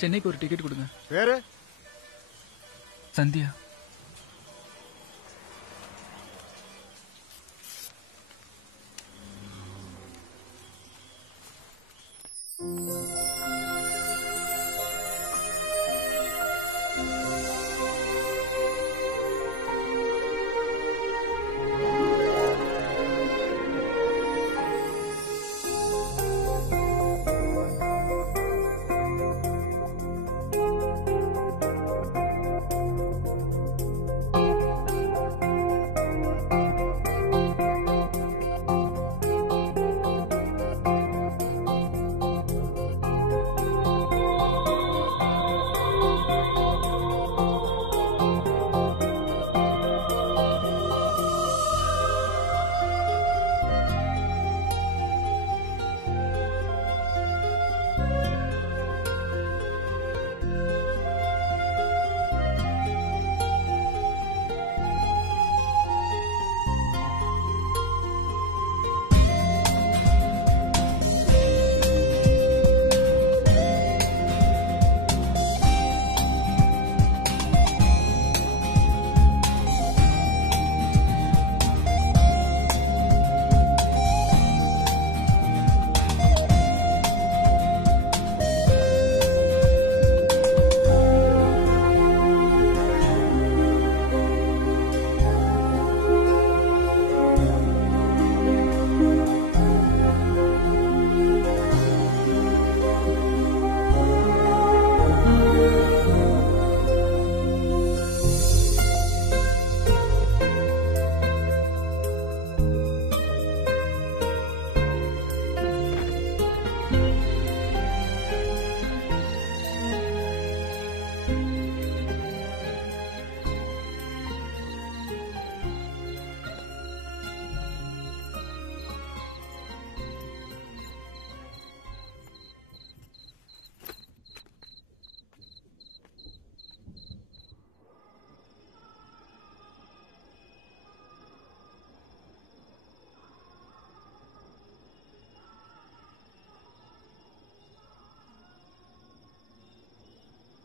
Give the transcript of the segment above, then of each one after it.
சென்னைக்கு ஒரு டிக்கெட் கொடுங்க. பேரு? சந்தியா.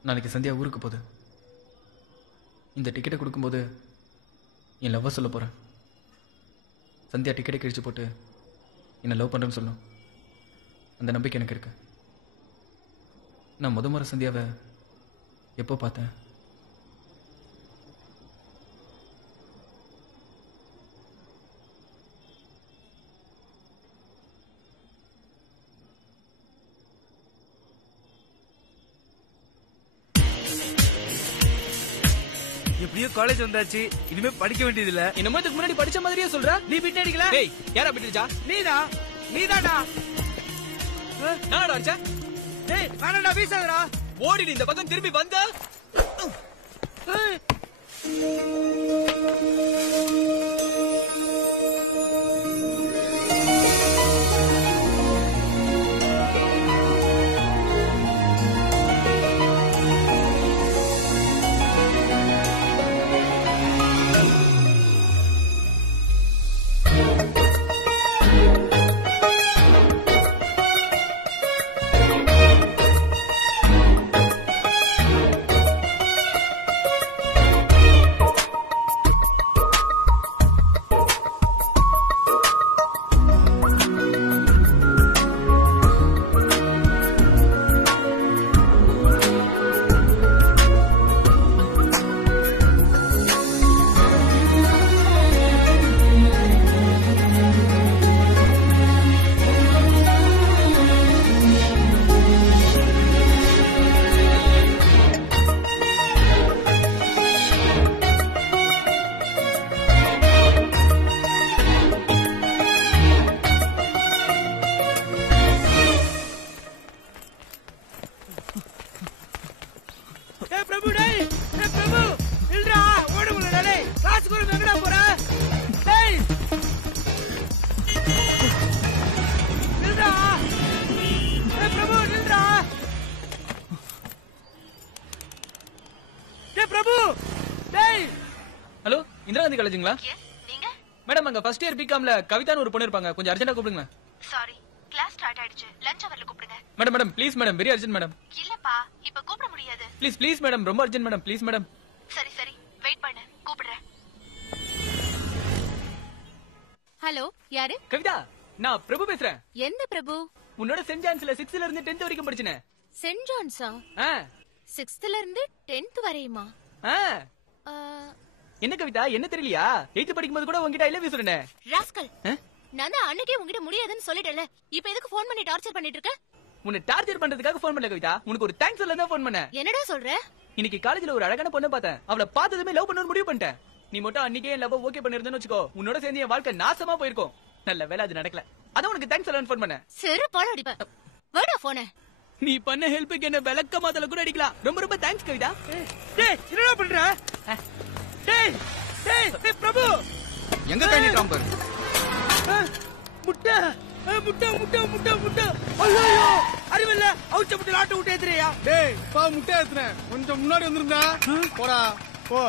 நாளைக்கு சந்தியா ஊருக்கு போகுது. இந்த டிக்கெட்டை கொடுக்கும்போது என் லவ்வை சொல்ல போகிறேன். சந்தியா டிக்கெட்டை கிழிச்சு போட்டு என்னை லவ் பண்ணுறேன்னு சொல்லணும். அந்த நம்பிக்கை எனக்கு இருக்கு. நான் முறை சந்தியாவை எப்போ பார்த்தேன்? எப்படியோ காலேஜ் வந்தாச்சு, இனிமே படிக்க வேண்டியது இல்ல. என்னமோ இதுக்கு முன்னாடி படிச்ச மாதிரியே சொல்ற. நீ பிட் அடிக்கல? ஏய், யாரா பிட்டுச்சா? நீதாடா. நானடா அடிச்சா? டேய் வேணாடா, வீசாதடா. ஓடி இந்த பக்கம் திரும்பி வந்த. ஹலோ, இந்திரா காந்தி காலேஜுங்களா? நீங்க? மேடம், அங்க ஃபர்ஸ்ட் இயர் பிகாம்ல கவிதான்னு ஒரு பொண்ணு இருப்பாங்க. கொஞ்சம் அர்ஜென்ட்டா கூப்பிடுங்க. சாரி, கிளாஸ் ஸ்டார்ட் ஆயிடுச்சு. லஞ்ச் அவர்ல கூப்பிடுங்க. Madam madam please madam, very urgent madam. இல்லப்பா, இப்ப கூப்பிட முடியாது. ப்ளீஸ் ப்ளீஸ் மேடம், ரொம்ப அர்ஜென்ட் மேடம், ப்ளீஸ் மேடம். சரி சரி, வெயிட் பண்ணு, கூப்பிடுறேன். ஹலோ, யாரு? கவிதா, நான் பிரபு பேசுறேன். எந்த பிரபு? உன்னோட சென்ட் ஜான்ஸ்ல 6th இருந்து 10th வரைக்கும் படிச்சனே. சென்ட் ஜான்ஸா? 6th இருந்து 10th வரையுமா? என்ன கவிதா, என்ன தெரியலையா? 8th படிக்கும்போது கூட உன்கிட்ட ஐ லவ் யூ சொன்னேன். ராஸ்கல், நான் தான் அன்னைக்கே உன்கிட்ட முடியாதுன்னு சொல்லிட்டேன்ல. இப்போ எதுக்கு ஃபோன் பண்ணி டார்ச்சர் பண்ணிட்டு இருக்க? உன்னை டார்ச்சர் பண்றதுக்காக ஃபோன் பண்ணல கவிதா, உனக்கு ஒரு தேங்க்ஸ் சொல்ல தான் ஃபோன் பண்ணேன். என்னடா சொல்ற? இன்னைக்கு காலேஜ்ல ஒரு அழகான பொண்ணை பார்த்தேன். அவளை பார்த்ததுமே லவ் பண்ணணும்னு முடிவு பண்ணிட்டேன். நீ மட்டும் அன்னைக்கே லவ் ஓகே பண்ணிருந்தேன்னு வச்சுக்கோ, உன்னோட சேர்ந்து என் வாழ்க்கை நாசமா போயிருக்கும். நல்ல வேலை அது நடக்கல. அதான் உனக்கு தேங்க்ஸ் சொல்லலாம்னு ஃபோன் பண்ணேன். சரி போட அடிப்ப. வேடா போனே. நீ பண்ண ஹெல்ப்புக்கு என்ன விளக்க மாதல கூட அடிக்கலாம். ரொம்ப ரொம்ப தேங்க்ஸ் கவிதா. டேய் என்னடா பண்ற? டேய் டேய் டேய் பிரபு, எங்க கை நீட்டாம் பாரு. முட்டை முட்டை முட்டை முட்டை முட்டை. ஐயோ அறிவில்ல, அவுச்ச முட்டை ஆட்ட விட்டு ஏத்துறியா? டேய் பா முட்டை ஏத்துறேன், கொஞ்சம் முன்னாடி வந்துருந்தா. போடா போ.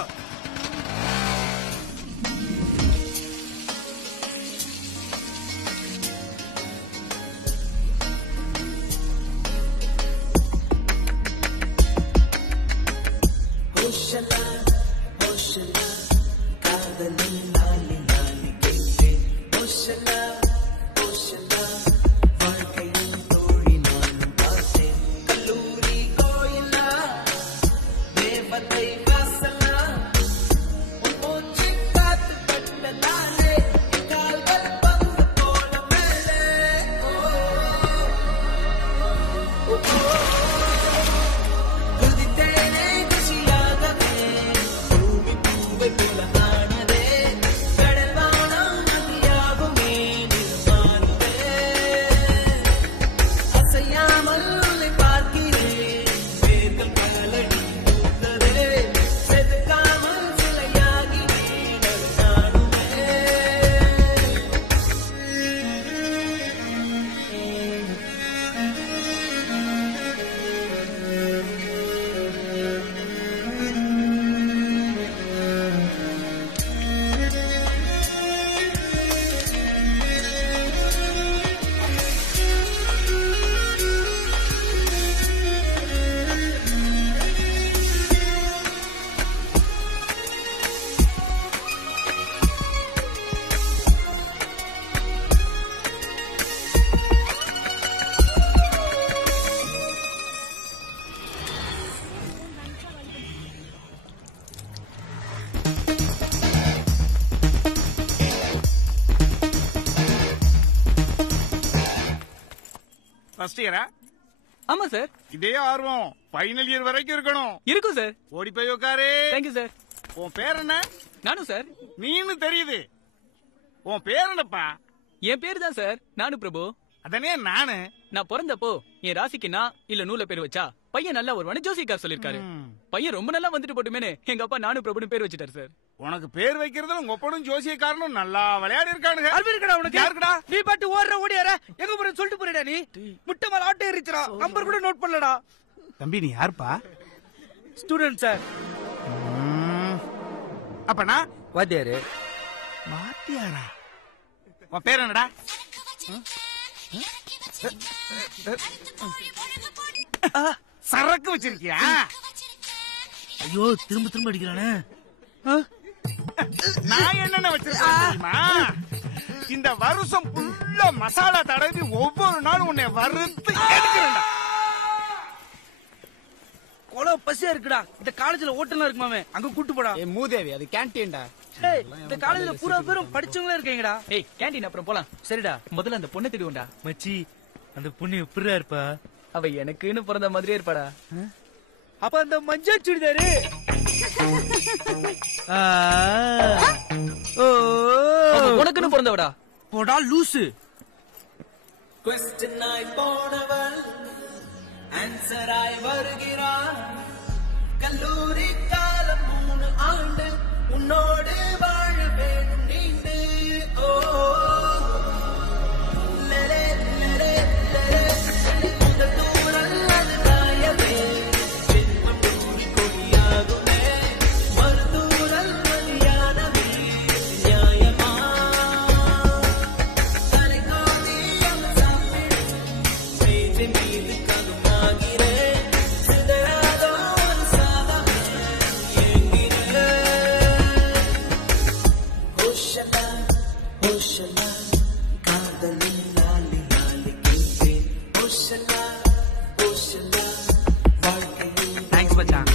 ஃபர்ஸ்ட் இயரா? ஆமா சார். இதே ஆர்வம் ஃபைனல் இயர் வரைக்கும் இருக்கணும். இருக்கும் சார். ஓடி போய் உட்காரு. Thank you sir. உன் பேர் என்ன? நானும் சார். நீன்னு தெரியுது. உன் பேர் என்னப்பா? என் பேரு தான் சார், நானு பிரபு. அதனே நானு. நான் பிறந்தப்போ என் ராசிக்கு நான் இல்ல நூல பேர் வச்சா பையன் நல்லா வருவான்னு ஜோசிக்கார் சொல்லிருக்காரு. பையன் ரொம்ப நல்லா வந்துட்டு போட்டுமேனு எங்க அப்பா நானு பிரபுன்னு பேர் வச்சிட்டாரு சார். உனக்கு பேர் வைக்கிறதுல உங்க ஒப்பனும் ஜோசியக்காரனும் நல்லா விளையாடி இருக்கானுங்க. அறிவு இருக்கடா உனக்கு? யாருக்குடா? நீ பாட்டு ஓடுற ஓடியார எங்க போற சொல்லிட்டு போறடா நீ. முட்டை மேல ஆட்டே ஏறிச்சடா, நம்பர் கூட நோட் பண்ணலடா. தம்பி நீ யாருப்பா? Student sir. அப்பனா வாத்தியாரு. வாத்தியாரா? உன் பேர் என்னடா? சரக்கு வச்சிருக்கியா? ஐயோ திரும்ப திரும்ப அடிக்கிறானே. நான் என்னென்ன வச்சிருக்கேன் தெரியுமா? இந்த வருஷம் ஃபுல்லா மசாலா தடவி ஒவ்வொரு நாளும் உன்னை வறுத்து எடுக்கிறேன்டா. கொலை பசியா இருக்குடா. இந்த காலேஜ்ல ஹோட்டல்லாம் இருக்குமாமே, அங்க கூட்டு போடா. மூதேவி அது கேன்டீன்டா. இந்த காலேஜ்ல பூரா பேரும் படிச்சவங்களா இருக்கீங்கடா. ஏய் கேண்டீன் அப்புறம் போலாம். சரிடா. முதல்ல அந்த பொண்ணை தேடுவோம்டா. மச்சி, அந்த பொண்ணு எப்படிடா இருப்பா? அவ எனக்குன்னு பிறந்த மாதிரியே இருப்பாடா. அப்ப அந்த மஞ்சள் சுடிதாரு. உனக்குன்னு பிறந்தவடா. போடா லூசு. क्वेश्चनाई போனவள் ஆன்சராய் வருகிறான். கல்லூரி காலம் 3 ஆண்டு உன்னோடு வாழ வேணும் நீண்டு. ஓ லலே லலே லலே இந்த தூரல் அது காயவே ஜென்மம் கூடி கொடியாகுமே. மறுதூரல் மதியானமே நியாயமா தலை கோதி அவன் சாப்பிடும் மேஜை மீது வாங்க மச்சான்.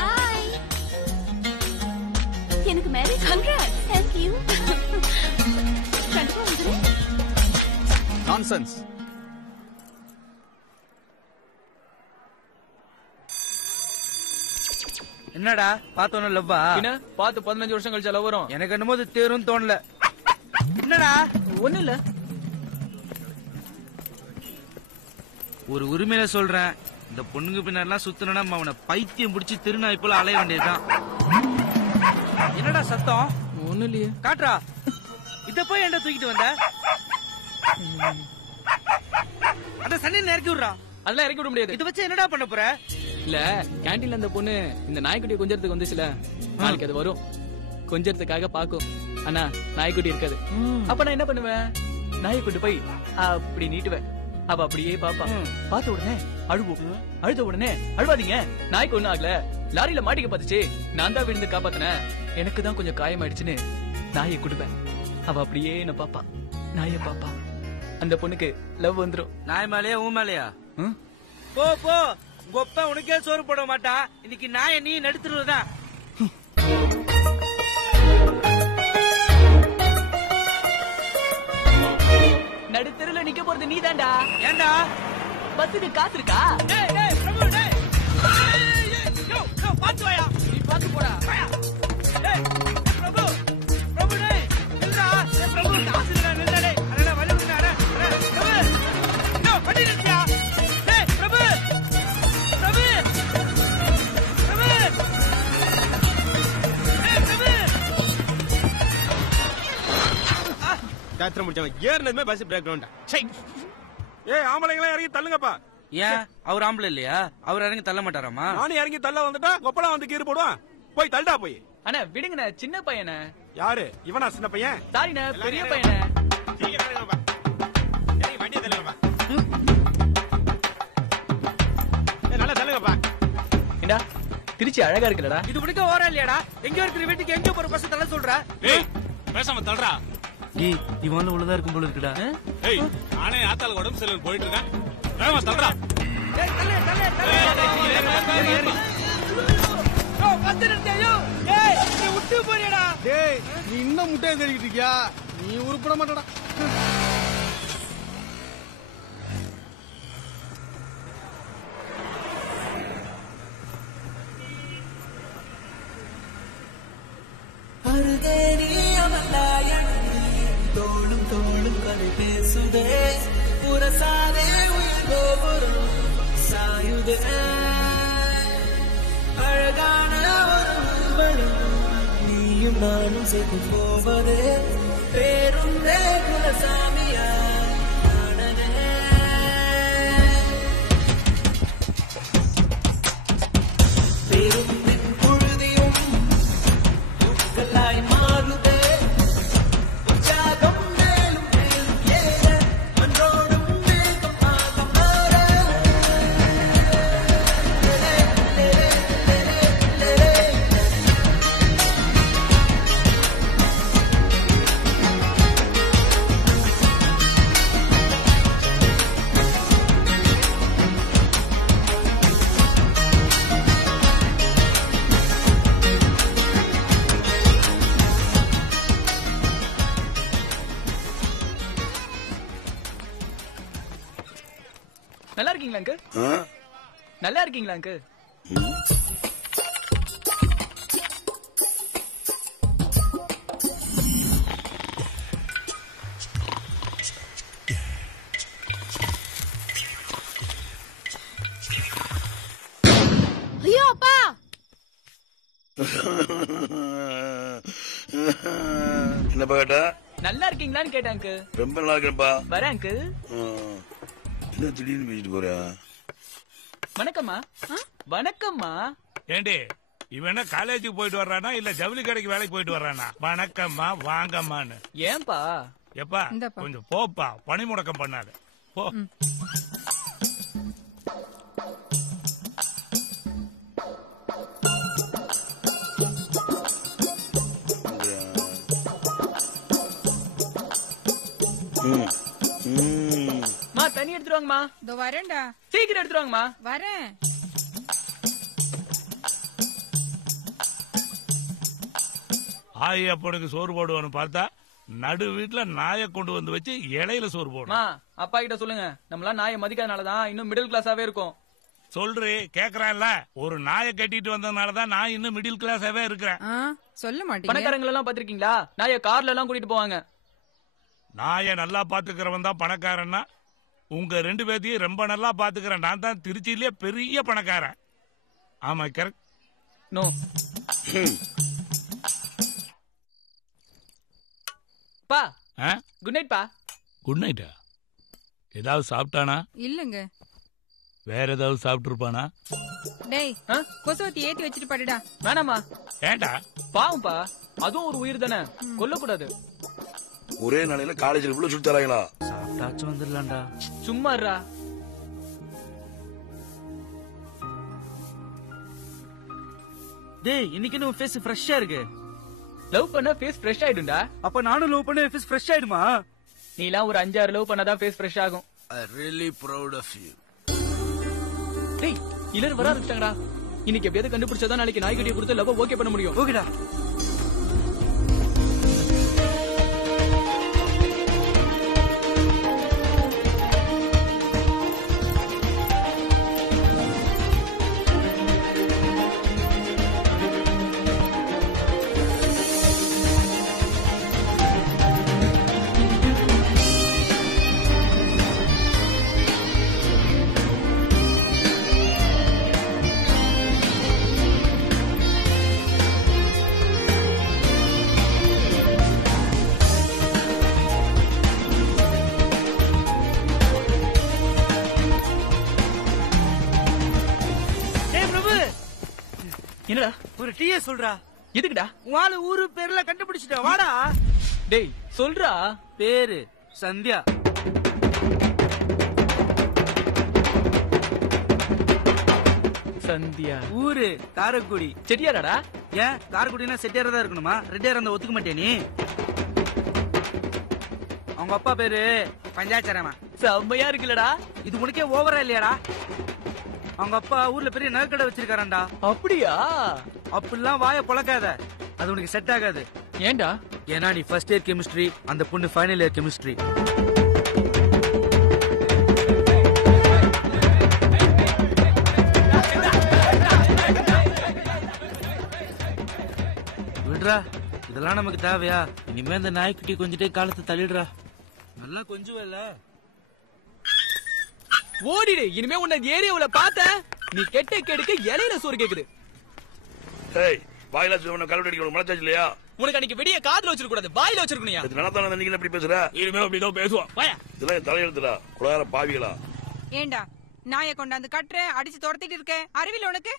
ஹாய். எனக்கு மேரேஜ் கங்க்ராட்ஸ். Thank you. கண்டிப்பா வந்துரு. நான்சென்ஸ். என்னடா பார்த்தோன்னு லவ்வா? என்ன பார்த்து 15 வருஷம் கழிச்சா லவ் வரும்? எனக்கு என்னமோ அது தேரும் தோணல. என்னடா? ஒண்ணு இல்ல. ஒரு உரிமையில சொல்றேன், இந்த பொண்ணுங்க பின்னாடிலாம் சுத்தணும்னா அவனை பைத்தியம் பிடிச்சி திருநாய் போல அலைய வேண்டியதுதான். என்னடா சத்தம்? ஒண்ணு இல்லையே. காட்டுறா. இத போய் என்ன தூக்கிட்டு வந்த? அந்த சன்னி இறக்கி விடுறா. அதெல்லாம் இறக்கி விட முடியாது. இத வச்சு என்னடா பண்ண போற? இல்ல கேண்டீன்ல அந்த பொண்ணு இந்த நாய்க்குட்டியை கொஞ்சறதுக்கு வந்துச்சுல, நாளைக்கு அது வரும் கொஞ்சறதுக்காக பாக்கும். ஆனா நாய்க்குட்டி இருக்காது. அப்ப நான் என்ன பண்ணுவேன்? நாயை கொண்டு போய் அப்படி நீட்டுவேன். அவ அப்படியே பாப்பா. பார்த்த உடனே அழுவோம். அழுத உடனே அழுவாதீங்க, நாய்க்கு ஒண்ணும் ஆகல, லாரியில மாட்டிக்க பாத்துச்சு, நான் தான் விழுந்து காப்பாத்தினேன், எனக்கு தான் கொஞ்சம் காயமாயிடுச்சுன்னு நாயை கொடுப்பேன். அவ அப்படியே என்ன பாப்பா, நாயை பாப்பா. அந்த பொண்ணுக்கு லவ் வந்துரும். நாய் மேலையா ஊ மேலையா? போ போ, கொப்ப உனக்கே சோறு போட மாட்டான். இன்னைக்கு நாயை நீ நடுத்துருவதான். நடுத்தெருல நிக்க போறது நீ தான்டா. ஏண்டா? பஸ்ஸுக்கு காசு இருக்கா? டேய் டேய் பிரபு டேய். யோ யோ பாத்து வாயா. நீ பாத்து போடா. வாயா. டேய் பிரபு. பிரபு டேய். நில்றா. டேய் பிரபு காசு இல்ல நில்றா டேய். அடடா வலி விடுறாரே. பிரபு. யோ படி நில்றியா. டேய் பிரபு. பிரபு. பிரபு. டேய் பிரபு. யாத்திரை முடிச்சவன் ஏறினதுமே பஸ் பிரேக் டவுன்டா. ஏய் ஆம்பளைங்களா இறங்கி தள்ளுங்கப்பா. ஏன் அவர் ஆம்பளை இல்லையா? அவர் இறங்கி தள்ள மாட்டாராமா? நானும் இறங்கி தள்ள வந்துட்டா கொப்பளம் வந்து கீறு போடுவான். போய் தள்ளுடா போய். அண்ணா விடுங்கண்ணே, சின்ன பையனை. யாரு இவனா சின்ன பையன்? சாரிண்ணே, பெரிய பையனை. சீக்கிரம் இறங்குங்கப்பா. இறங்கி வண்டியை தள்ளுங்கப்பா. நல்லா தள்ளுங்கப்பா. ஏண்டா திருச்சி அழகா இருக்குல்லடா. இது உனக்கு ஓரா இல்லையாடா? எங்க இருக்கிற வீட்டுக்கு எங்க போற பஸ் தள்ள சொல்ற? ஏய் பேசாம தள்ளுடா. டேய் இவன்ல உள்ளதா இருக்கும் போல இருக்குடா. ஏய் நானே ஆத்தால உடம்பு சரியில்லை போயிட்டு இருக்கேன். வேகமா தள்ளுடா. டேய் தள்ளு தள்ளு தள்ளு. யோ வந்து நிறுத்தியா? ஏய் நீ விட்டு போறியடா. டேய் நீ இன்னும் முட்டையை தேடிட்டு இருக்கியா? நீ உருப்பட மாட்டடா. தோளும் தோளும் கதை பேசுதே, உரசாதே உயிர் கோபுரம் சாயுதே, அழகான ஒரு வழியும் நீயும் நானும் சேர்த்து போவதே, பேருந்தே குலசாமியா ஆனதே. பேருந்தின் புழுதியும் பூக்களாய் மாறுதே, உற்சாகம் மேலும் மேலும் ஏற, மன்றோடும் வேகம் பாகம் மாற. நல்லா இருக்கீங்களா அங்கிள்? நல்லா இருக்கீங்களா அங்கிள்? ஐயோ அப்பா, என்னப்பா கேட்டா? நல்லா இருக்கீங்களான்னு கேட்டேன் அங்கிள். ரொம்ப நல்லா இருக்கேன்ப்பா. வரேன் அங்கிள். என்ன திடீர்னு பேசிட்டு போற? வணக்கம்மா. வணக்கம்மா. ஏண்டி இவன் என்ன காலேஜுக்கு போயிட்டு வர்றானா இல்ல ஜவுளி கடைக்கு வேலைக்கு போயிட்டு வர்றானா? வணக்கம்மா வாங்கம்மான்னு. ஏன்பா? எப்பா கொஞ்சம் போப்பா, பணி முடக்கம் பண்ணாத போ. மா தண்ணி எடுத்துட்டு வாங்கம்மா. இதோ வரேன்டா. சீக்கிரம் எடுத்துட்டு வாங்கம்மா. வரேன். ஆயப்பனுக்கு சோறு போடுவான்னு பார்த்தா நடு வீட்டுல நாயை கொண்டு வந்து வச்சு இலையில சோறு போடும். அப்பா கிட்ட சொல்லுங்க, நம்மளா நாயை மதிக்காதனாலதான் இன்னும் மிடில் கிளாஸாவே இருக்கும். சொல்றே கேக்குறான்ல, ஒரு நாயை கட்டிட்டு வந்ததுனாலதான் நான் இன்னும் மிடில் கிளாஸாவே இருக்கிறேன். சொல்ல மாட்டேன். பணக்காரங்க எல்லாம் பாத்திருக்கீங்களா, நாயை கார்ல எல்லாம் கூட்டிட்டு போவாங்க. நாயை நல்லா பாத்துக்கிறவன் தான் பணக்காரன்னா, உங்க 2 பேர்த்தையும் ரொம்ப நல்லா பாத்துக்கிறேன். நான் தான் திருச்சியிலேயே பெரிய பணக்காரன். ஆமா கரெக்ட். நோ பா. குட் நைட் பா. குட் நைட்டா? ஏதாவது சாப்பிட்டானா? இல்லங்க. வேற ஏதாவது சாப்பிட்டு இருப்பானா? டேய், கொசுவத்தி ஏத்தி வச்சிட்டு பாடுடா. வேணாமா. ஏண்டா? பாவம்பா, அதுவும் ஒரு உயிர் தானே, கொல்லக்கூடாது. ஒரே நாளையில காலேஜ்ல இவ்வளவு சுட்டு தராங்களா? சாப்பிட்டாச்சும் வந்துடலாம்டா. சும்மா இருடா. டேய், இன்னைக்கு உன் ஃபேஸ் ஃப்ரெஷ்ஷா இருக்கு. லவ் பண்ணா ஃபேஸ் ஃப்ரெஷ் ஆயிடும்டா. அப்ப நானும் லவ் பண்ண ஃபேஸ் ஃப்ரெஷ் ஆயிடுமா? நீலாம் ஒரு 5-6 லவ் பண்ணாதான் ஃபேஸ் ஃப்ரெஷ் ஆகும். I really proud of you. டேய், இலர் வர ஆரம்பிச்சிட்டாங்கடா. இன்னைக்கு எப்படியாவது கண்டுபிடிச்சாதான் நாளைக்கு நாய்க்குட்டியை கொடுத்து லவ் ஓகே பண்ண முடியும். ஓகேடா. என்னடா ஒரு டீயே சொல்றா. எதுக்குடா? உன் ஊரு பேர்ல கண்டுபிடிச்சிட்ட. வாடா. டேய் சொல்றா. பேரு சந்தியா. சந்தியா. ஊரு காரைக்குடி. செட்டியாராடா? ஏன் காரைக்குடினா செட்டியாரா தான் இருக்கணுமா? ரெட்டியாரா இருந்தா ஒத்துக்க மாட்டியா நீ? அவங்க அப்பா பேரு பஞ்சாச்சரமா. செம்மையா இருக்குல்லடா. இது உனக்கே ஓவரா இல்லையாடா? அவங்க அப்பா ஊர்ல பெரிய நகைக்கடை வச்சிருக்காரண்டா. அப்படியா? அப்படிலாம் வாய பொளக்காத, அது உனக்கு செட் ஆகாது. ஏண்டா? ஏன்னா நீ ஃபர்ஸ்ட் இயர் கெமிஸ்ட்ரி, அந்த பொண்ணு ஃபைனல் இயர் கெமிஸ்ட்ரி. விடுறா, இதெல்லாம் நமக்கு தேவையா? இனிமே அந்த நாய்க்குட்டி கொஞ்சிட்டே காலத்தை தள்ளிடுறா. நல்லா கொஞ்சுவல. ஓடிடு. இனிமே உன்னை ஏரியாவுல பார்த்த நீ கெட்ட கேடுக்கு இலையில சோறு கேக்குது. ஏய், வாயில சொல்ல கல்வெடி அடிக்க மனசாச்சு இல்லையா? உனக்கு அன்னைக்கு வெடிய காதுல வச்சிருக்க கூடாது, வாயில வச்சிருக்கணும்யா. இது வேணாதானே நீங்க எப்படி பேசுற? இனிமே அப்படிதான் பேசுவான். வாயா. இதெல்லாம் தலையெழுத்துடா, குடார பாவிகளா. ஏண்டா நாயை கொண்டாந்து கட்டுறேன், அடிச்சு துரத்திட்டு இருக்கேன். அறிவில உனக்கு?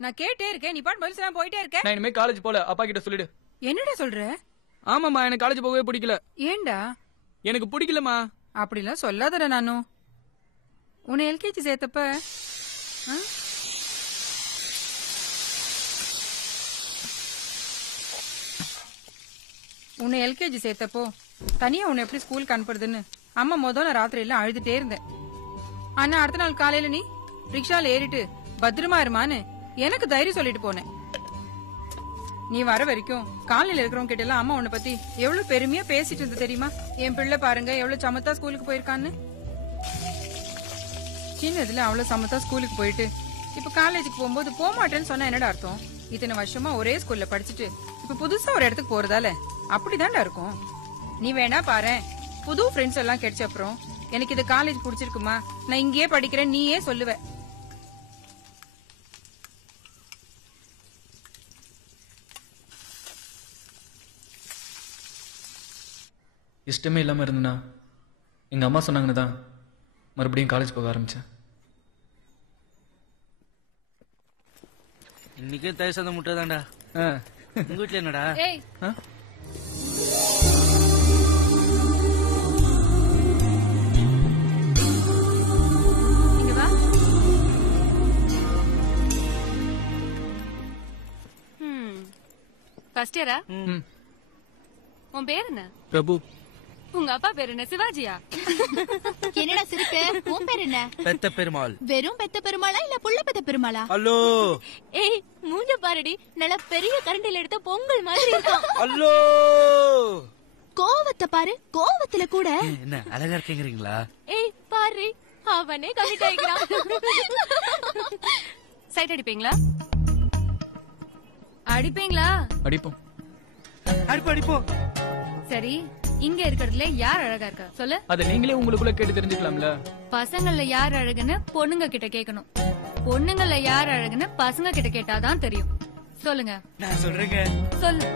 நான் கேட்டே இருக்கேன், நீ பாட்டு பதில் சொல்லாம போயிட்டே இருக்க. நான் இனிமே காலேஜ் போல, அப்பா கிட்ட சொல்லிடு. என்னடா சொல்ற? ஆமாமா, எனக்கு காலேஜ் போகவே பிடிக்கல. ஏண்டா? எனக்கு பிடிக்கலமா. அப்படிலாம் சொல்லாதடா. நானும் உன்னை எல்கேஜி சேர்த்தப்ப தனியா உன்னை எப்படி ஸ்கூலுக்கு அனுப்புறதுன்னு அம்மா முதல்ல ராத்திரி எல்லாம் அழுதுட்டே இருந்தேன். ஆனா அடுத்த நாள் காலையில நீ ரிக்ஷால ஏறிட்டு பத்திரமா இருமான்னு எனக்கு தைரியம் சொல்லிட்டு போனேன். நீ வர வரைக்கும் காலையில இருக்கிறவங்க கிட்ட எல்லாம் அம்மா உன்னை பத்தி எவ்வளவு பெருமையா பேசிட்டு இருந்த தெரியுமா? என் பிள்ளை பாருங்க எவ்வளவு சமத்தா ஸ்கூலுக்கு போயிருக்கான்னு. சின்னதுல அவ்வளவு சமத்தா ஸ்கூலுக்கு போயிட்டு இப்ப காலேஜுக்கு போகும்போது போக மாட்டேன்னு சொன்னா என்னடா அர்த்தம்? இத்தனை வருஷமா ஒரே ஸ்கூல்ல படிச்சுட்டு இப்ப புதுசா ஒரு இடத்துக்கு போறதால அப்படிதான்டா இருக்கும். நீ வேணா பாரு, புது ஃப்ரெண்ட்ஸ் எல்லாம் கிடைச்ச அப்புறம் எனக்கு இது காலேஜ் பிடிச்சிருக்குமா, நான் இங்கேயே படிக்கிறேன் நீயே சொல்லுவ. இஷ்டமே இல்லாம இருந்தனா எங்க அம்மா சொன்னாங்கன்னு தான் மறுபடியும் காலேஜ் போக ஆரம்பிச்சேன். இன்னைக்கு தயிர் சாதம் முட்டை தான்டா. உங்க வீட்டுல என்னடா? ஃபர்ஸ்ட் இயரா? உன் பேர் என்ன? பிரபு. உங்க அப்பா பேரு என்ன, சிவாஜியா? என்னடா சிரிக்க? உன் பேர் என்ன? பெத்த பெருமாள். வெறும் பெத்த பெருமாளா இல்ல புள்ள பெத்த பெருமாளா? ஹலோ. ஏய் மூஞ்ச பாருடி, நல்ல பெரிய கரண்டில எடுத்த பொங்கல் மாதிரி இருக்கும். ஹலோ. கோவத்தை பாரு, கோவத்துல கூட. என்ன அழகா இருக்கீங்களா? ஏய் பாரு, அவனே கமிட் ஆயிக்கிறான். சைட் அடிப்பீங்களா? அடிப்பீங்களா? அடிப்போம். அடிப்போம். சரி, இங்க இருக்கிறதுல யார் அழகா இருக்கா சொல்லு. அதை நீங்களே உங்களுக்குள்ள கேட்டு தெரிஞ்சுக்கலாம்ல. பசங்கள்ல யார் அழகுன்னு பொண்ணுங்க கிட்ட கேட்கணும். பொண்ணுங்கள்ல யார் அழகுன்னு பசங்க கிட்ட கேட்டாதான் தெரியும். சொல்லுங்க. நான் சொல்றேங்க. சொல்லு.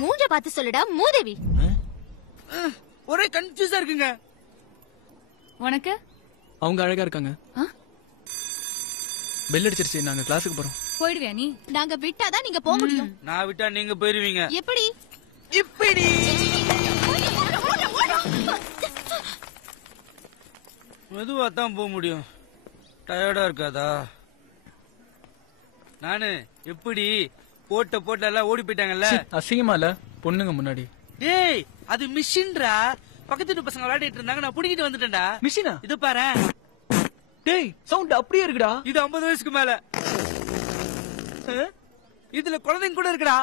மூஞ்ச பார்த்து சொல்லுடா மூதேவி. ஒரே கன்ஃபியூஸா இருக்குங்க. உனக்கு? அவங்க அழகா இருக்காங்க. பெல் அடிச்சிருச்சு, நாங்க கிளாஸுக்கு போறோம். போயிடுவியா நீ? நாங்க விட்டாதான் நீங்க போக முடியும். நான் விட்டா நீங்க போயிருவீங்க. எப்படி? இப்படி. மெதுவா தான் போக முடியும். டயர்டா இருக்காதா? நானு எப்படி போட்ட எல்லாம் ஓடி போயிட்டாங்கல்ல. அசிங்கமா இல்ல பொண்ணுங்க முன்னாடி? டேய் அது மிஷின்ரா. பக்கத்து வீட்டு பசங்க விளையாடிட்டு இருந்தாங்க, நான் புடிக்கிட்டு வந்துட்டேன்டா. மிஷினா? இது பாரு. டேய் சவுண்ட் அப்படியே இருக்குடா. இது 50 வயசுக்கு மேல. இதுல குழந்தைங்க கூட இருக்குடா.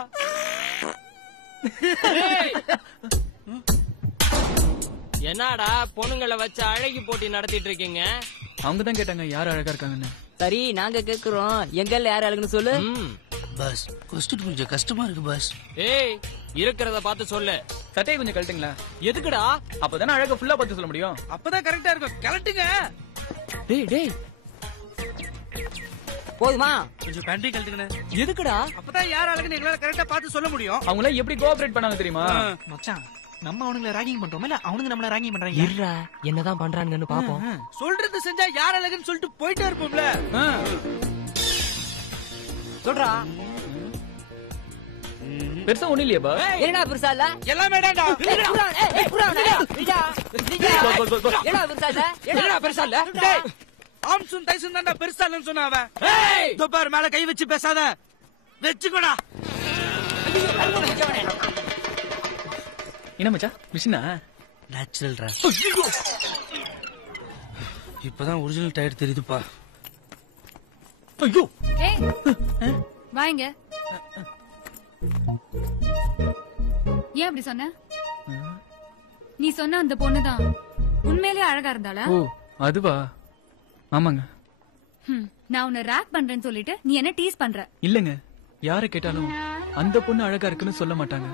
என்னடா பொண்ணுங்களை வச்சு அழகி போட்டி நடத்திட்டு இருக்கீங்க? அவங்க தான் கேட்டாங்க யார் அழகா இருக்காங்கன்னு. சரி நாங்க கேக்குறோம், எங்கல்ல யார் அழகுன்னு சொல்லு. பஸ் கொஸ்டின் கொஞ்சம் கஷ்டமா இருக்கு பஸ். ஏய் இருக்கிறத பார்த்து சொல்லு. சட்டையை கொஞ்சம் கழட்டுங்களா? எதுக்குடா? அப்பதானே அழகா ஃபுல்லா பார்த்து சொல்ல முடியும். அப்பதான் கரெக்டா இருக்கும். கலட்டுங்க. டேய் டேய் போதுமா? கொஞ்சம் பேண்டை கழட்டுங்க. எதுக்குடா? அப்பதான் யார் அழகுன்னு எங்களால கரெக்டா பார்த்து சொல்ல முடியும். அவங்கள எப்படி கோஆபரேட் பண்ணாங்க தெரியுமா? மச்சான், நம்ம அவனுங்களை ராகிங் பண்றோம் இல்ல, அவனுங்க நம்மள ராகிங் பண்றாங்க. இருடா, என்னதான் பண்றாங்கன்னு பாப்போம். சொல்றது செஞ்சா யார் அழகுன்னு சொல்லிட்டு போயிட்டே இருப்போம்ல. சொல்றா. பெருசா ஒண்ணு இல்லையா? என்ன பெருசா இல்ல? எல்லாமே என்னடா பெருசா இல்ல? ஆம்சுன் டைசன் தான்டா பெருசா இல்லன்னு சொன்ன அவன். இதோ பாரு, மேல கை வச்சு பேசாத. வெச்சுக்கோடா. என்ன மச்சா மிஷினா? நேச்சுரல்ரா. இப்பதான் ஒரிஜினல் டயர் தெரியுதுப்பா. ஐயோ ஏய் வாங்க. ஏன் அப்படி சொன்ன? நீ சொன்ன அந்த பொண்ணுதான் உண்மையிலேயே அழகா இருந்தாளா? ஓ அதுவா? ஆமாங்க. நான் உன்னை ரேக் பண்றேன்னு சொல்லிட்டு நீ என்ன டீஸ் பண்ற? இல்லங்க, யாரை கேட்டாலும் அந்த பொண்ணு அழகா இருக்குன்னு சொல்ல மாட்டாங்க.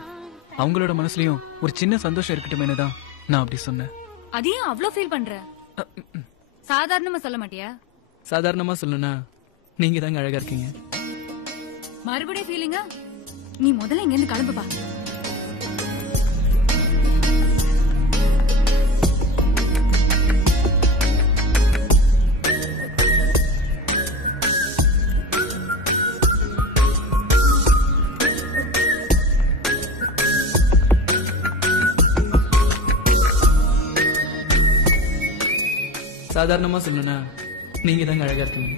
அவங்களோட மனசுலயும் ஒரு சின்ன சந்தோஷம் இருக்கட்டுமேனு தான் நான் அப்படி சொன்னேன். அதையும் அவ்வளவு ஃபீல் பண்ற? சாதாரணமா சொல்ல மாட்டியா? சாதாரணமா சொல்லணும்னா நீங்க தாங்க அழகா இருக்கீங்க. மறுபடியும் ஃபீலிங்கா? நீ முதல்ல இங்க இருந்து கிளம்புப்பா. சாதாரணமா சொல்லணும்னா நீங்க தாங்க அழகா இருக்கீங்க.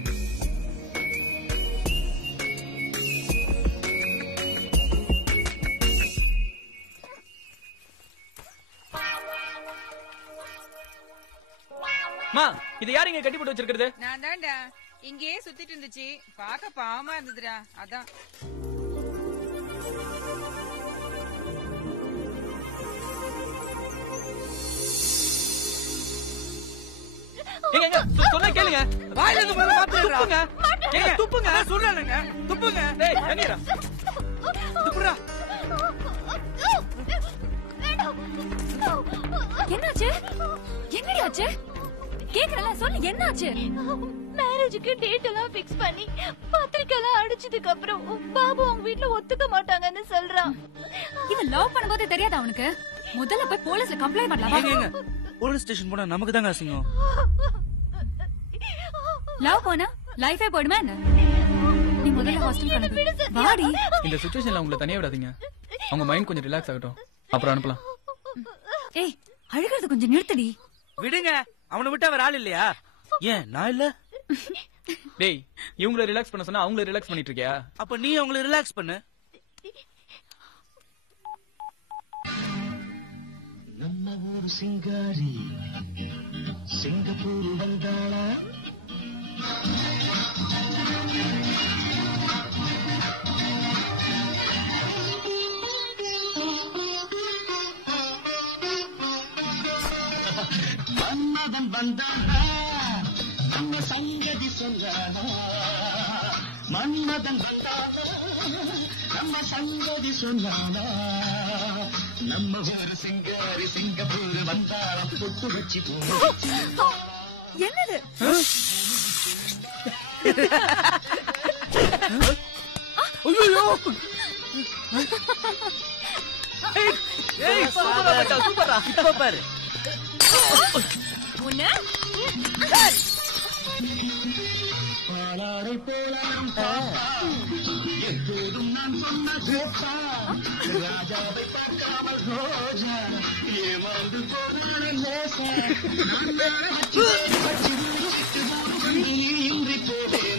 மா, இது யாரு இங்க கட்டி போட்டு வச்சிருக்கிறது? நான் தான்டா, இங்கேயே சுத்திட்டு இருந்துச்சு, பாக்க பாவமா இருந்ததுடா, அதான். சொன்ன கேளுங்க. வாயில இருந்து முதல்ல மாத்துறா. துப்புங்க. ஏங்க துப்புங்க. சொல்றேங்க. துப்புங்க. டேய் தண்ணீரா. துப்புடா. என்னாச்சு? என்னடி ஆச்சு? கேக்குறல சொல்லு, என்னாச்சு? மேரேஜுக்கு டேட் எல்லாம் ஃபிக்ஸ் பண்ணி பத்திரிக்கை எல்லாம் அடிச்சதுக்கு அப்புறம் பாபு அவங்க வீட்ல ஒத்துக்க மாட்டாங்கன்னு சொல்றான். இது லவ் பண்ணும்போது தெரியாதா அவனுக்கு? முதல்ல போய் போலீஸ்ல கம்ப்ளைண்ட் பண்ணலாம். போலீஸ் ஸ்டேஷன் போனா நமக்கு தாங்க அசிங்கம். லவ் போனா லைஃபே போயிடுமா என்ன? நீ முதல்ல ஹாஸ்டல் கணக்கு வாடி. இந்த சிச்சுவேஷன்ல உங்களை தனியா விடாதீங்க. அவங்க மைண்ட் கொஞ்சம் ரிலாக்ஸ் ஆகட்டும், அப்புறம் அனுப்பலாம். ஏய் அழுகிறது கொஞ்சம் நிறுத்தடி. விடுங்க, அவனை விட்டு அவர் ஆள் இல்லையா? ஏன் நான் இல்ல? டேய் இவங்களை ரிலாக்ஸ் பண்ண சொன்னா அவங்கள ரிலாக்ஸ் பண்ணிட்டு இருக்கியா? அப்ப நீ அவங்களை ரிலாக்ஸ் பண்ணு. நம்ம ஊர் சிங்காரி சிங்கப்பூர் வந்தாளா மன்மதன் வந்தாளா நம்ம சங்கதி சொன்னாளா மன்மதன் வந்தாளா நம்ம சங்கதி சொன்னாளா நம்ம ஊர் சிங்காரி சிங்கப்பூர் வந்தாளா பொட்டு வச்சு என்னது ஐயோ சூப்பரா இப்ப பாரு பாலாடை போலாம் எப்போதும் நான் சொன்ன கோப்பா ராஜாவை பார்க்காமல் ரோஜா ஏமாந்து போனான லேசா இன்றி போவேன்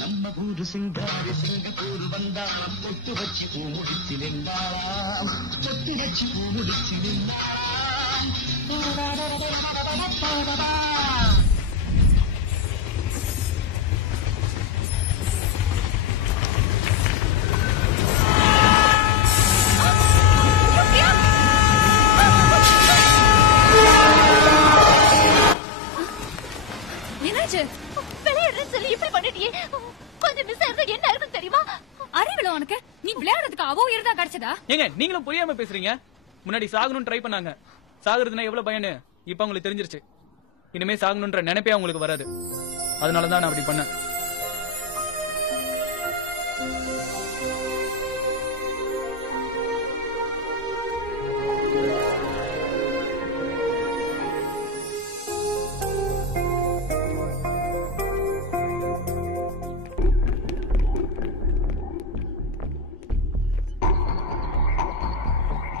நம்ம ஊரு சிங்காரி சிங்கப்பூர் வந்தாம் பொட்டு வச்சு பூ முடிச்சு நின்றாம் பொட்டு வச்சு பூ முடிச்சு நின்றாம் விளையாடுறேன்னு சொல்லி இப்படி பண்ணிட்டியே கொஞ்சம் மிஸ் ஆயிருந்தா என்ன இருக்கும் தெரியுமா அறிவில உனக்கு நீ விளையாடுறதுக்கு அவ உயிர் தான் கிடைச்சதா ஏங்க நீங்களும் புரியாம பேசுறீங்க முன்னாடி சாகணும்னு ட்ரை பண்ணாங்க சாகுறதுன்னா எவ்வளவு பயன்னு இப்ப உங்களுக்கு தெரிஞ்சிருச்சு இனிமே சாகணும்ன்ற நினைப்பே உங்களுக்கு வராது அதனாலதான் நான் அப்படி பண்ணேன்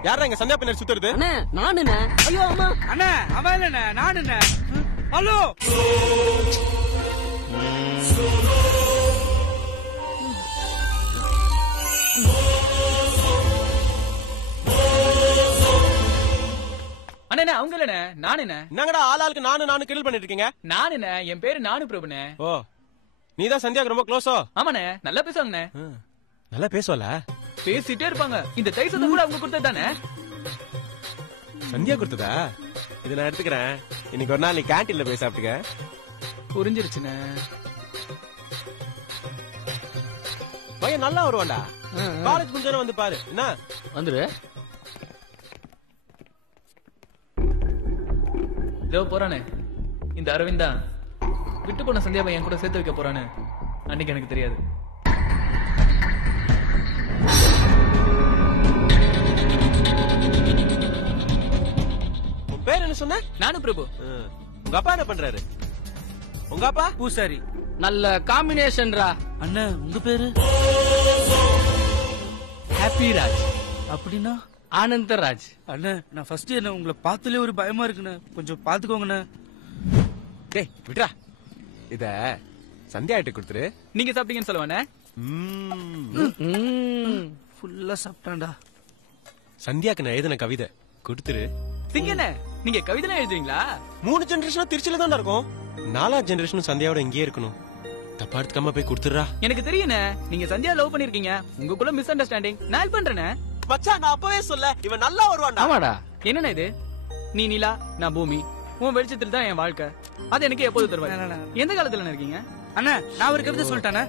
யாரா இங்க சந்தியா பின்னாடி சுத்துறது? அண்ணே நானுண்ணே. ஐயோ அம்மா. அண்ணே அவன் இல்லண்ணே நானுண்ணே. ஹலோ அண்ணே அவங்க இல்லண்ணே நானுண்ணே. என்னங்கடா ஆளாளுக்கு நானு கிண்டல் பண்ணிட்டு இருக்கீங்க? நானுண்ணே என் பேரு நானு பிரபுண்ணே. ஓ நீதான் சந்தியாக்கு ரொம்ப க்ளோஸோ? ஆமாண்ணே நல்லா பேசுவாங்கண்ணே. நல்லா பேசுவல? பேசிட்டே இருப்பாங்க. இந்த தைசத்தை கூட அவங்க கொடுத்தது தானே. சந்தியா கொடுத்ததா? இது நான் எடுத்துக்கிறேன். இன்னைக்கு ஒரு நாள் நீ கேண்டீன்ல போய் சாப்பிட்டுக்க. புரிஞ்சிருச்சுண்ணே. பையன் நல்லா வருவான்டா. காலேஜ் முடிஞ்ச வந்து பாரு. என்ன வந்துரு. இதோ போறானே இந்த அரவிந்தா விட்டு போன சந்தியா பையன் கூட சேர்த்து வைக்க போறானு அன்னைக்கு எனக்கு தெரியாது. பேர் என்ன சொன்ன? நானு பிரபு. உங்க அப்பா என்ன பண்றாரு? உங்க அப்பா பூசாரி. நல்ல காம்பினேஷன்ரா. அண்ணா உங்க பேரு? ஹாப்பி ராஜ். அப்படின்னா ஆனந்தராஜ். அண்ணா நான் ஃபர்ஸ்ட் என்ன உங்களை பார்த்தாலே ஒரு பயமா இருக்குண்ணே, கொஞ்சம் பாத்துக்கோங்கண்ணே. டேய் விட்றா. இத சந்தியா கிட்ட கொடுத்துரு. நீங்க சாப்பிட்டீங்கன்னு சொல்லுவானே. ஃபுல்லா சாப்பிட்டான்டா. சந்தியாக்கு நான் எழுதின கவிதை கொடுத்துரு. சிங்கண்ணே நீங்க கவிதை எழுதுவீங்களா? 3 ஜெனரேஷனும் திருச்சியில தான் இருக்கும். 4வது ஜெனரேஷனும் சந்தியாவோட இங்கேயே இருக்கணும். தப்பா எடுத்துக்காம போய் கொடுத்துடுறா. எனக்கு தெரியுண்ணே நீங்க சந்தியா லவ் பண்ணிருக்கீங்க. உங்களுக்குள்ள மிஸ் அண்டர்ஸ்டாண்டிங். நான் ஹெல்ப் பண்றேனே. மச்சான் நான் அப்பவே சொல்ல இவன் நல்லா வருவான்டா. ஆமாடா. என்னண்ணே இது? நீ நிலா நான் பூமி. உன் வெளிச்சத்துல தான் என் வாழ்க்கை. அது எனக்கு எப்போது தருவாங்க? எந்த காலத்துல இருக்கீங்க? அண்ணா நான் ஒரு கவிதை சொல்லிட்டானே.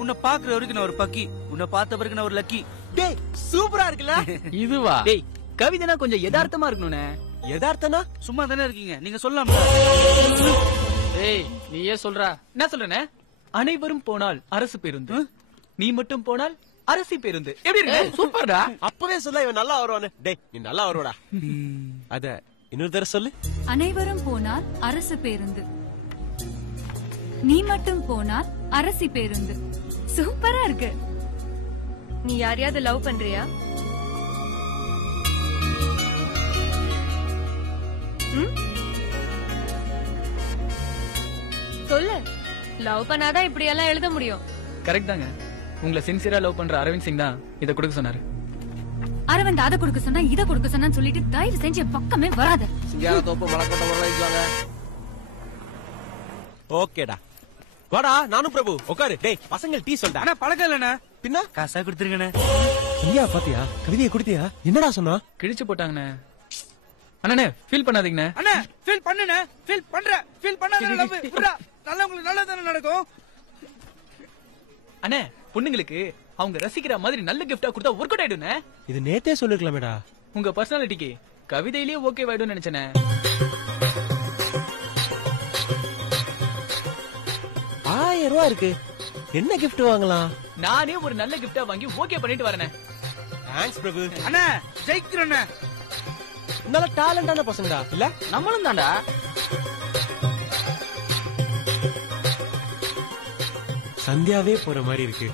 உன்னை பாக்குற வரைக்கும் நான் ஒரு பக்கி, உன்னை பார்த்த பிறகு நான் ஒரு லக்கி. டேய் சூப்பரா இருக்குல்ல? இதுவா? டேய் கவிதைனா கொஞ்சம் யதார்த்தமா இருக்கணும்னே. யதார்த்தனா சும்மா தானே இருக்கீங்க, நீங்க சொல்லாம. ஏய் நீயே சொல்றா. என்ன சொல்றேனே? அனைவரும் போனால் அரசு பேருந்து, நீ மட்டும் போனால் அரசி பேருந்து. எப்படி இருக்கு? சூப்பர்டா. அப்பவே சொல்ல இவன் நல்லா வருவானு. டேய் நீ நல்லா வருவடா. அத இன்னொரு தடவை சொல்லு. அனைவரும் போனால் அரசு பேருந்து, நீ மட்டும் போனால் அரசி பேருந்து. சூப்பரா இருக்கு. நீ யாரையாவது லவ் பண்றியா? சொல்லு. லவ் பண்ணாதான் இப்படி எல்லாம் எழுத முடியும். கரெக்ட் தாங்க. உங்களை சின்சியரா லவ் பண்ற அரவிந்த் சிங் தான் இதை கொடுக்க சொன்னாரு. அரவிந்த் அதை கொடுக்க சொன்னா இதை கொடுக்க சொன்னான்னு சொல்லிட்டு தயவு செஞ்சு என் பக்கமே வராத. ஓகேடா வாடா. நானும் பிரபு உட்காரு. டேய் பசங்க டீ சொல்டா. அண்ணா பழக்கம் இல்லண்ணா. பின்ன காசா கொடுத்துருங்கண்ணே. சந்தியா பாத்தியா? கவிதையை கொடுத்தியா? என்னடா சொன்னா? கிழிச்சு போட்டாங்கண்ணே. அண்ணே ஃபீல் பண்ணாதீங்கண்ணே. அண்ணா ஃபீல் பண்ணுண்ணே. ஃபீல் பண்ணாத லவ் புரா. நல்லவங்களுக்கு நல்லதானே நடக்கும். அண்ணே பொண்ணுங்களுக்கு அவங்க ரசிக்கிற மாதிரி நல்ல கிஃப்டா கொடுத்தா ஒர்க் அவுட் ஆயிடும்ண்ணே. இது நேத்தே சொல்லிருக்கலாமேடா. உங்க பர்சனாலிட்டிக்கு கவிதையிலேயே ஓகே ஆயிடும்னு நினைச்சேனே. 1000 ரூபா இருக்கு. என்ன கிஃப்ட் வாங்கலாம்? நானே ஒரு நல்ல கிஃப்டா வாங்கி ஓகே பண்ணிட்டு வரேனே. தேங்க்ஸ் பிரபு. அண்ணா ஜெயிக்கிறேண்ணே. நல்ல டாலண்டான பசங்கடா இல்ல? நம்மளும் தான்டா. சந்தியாவே போற மாதிரி இருக்கு.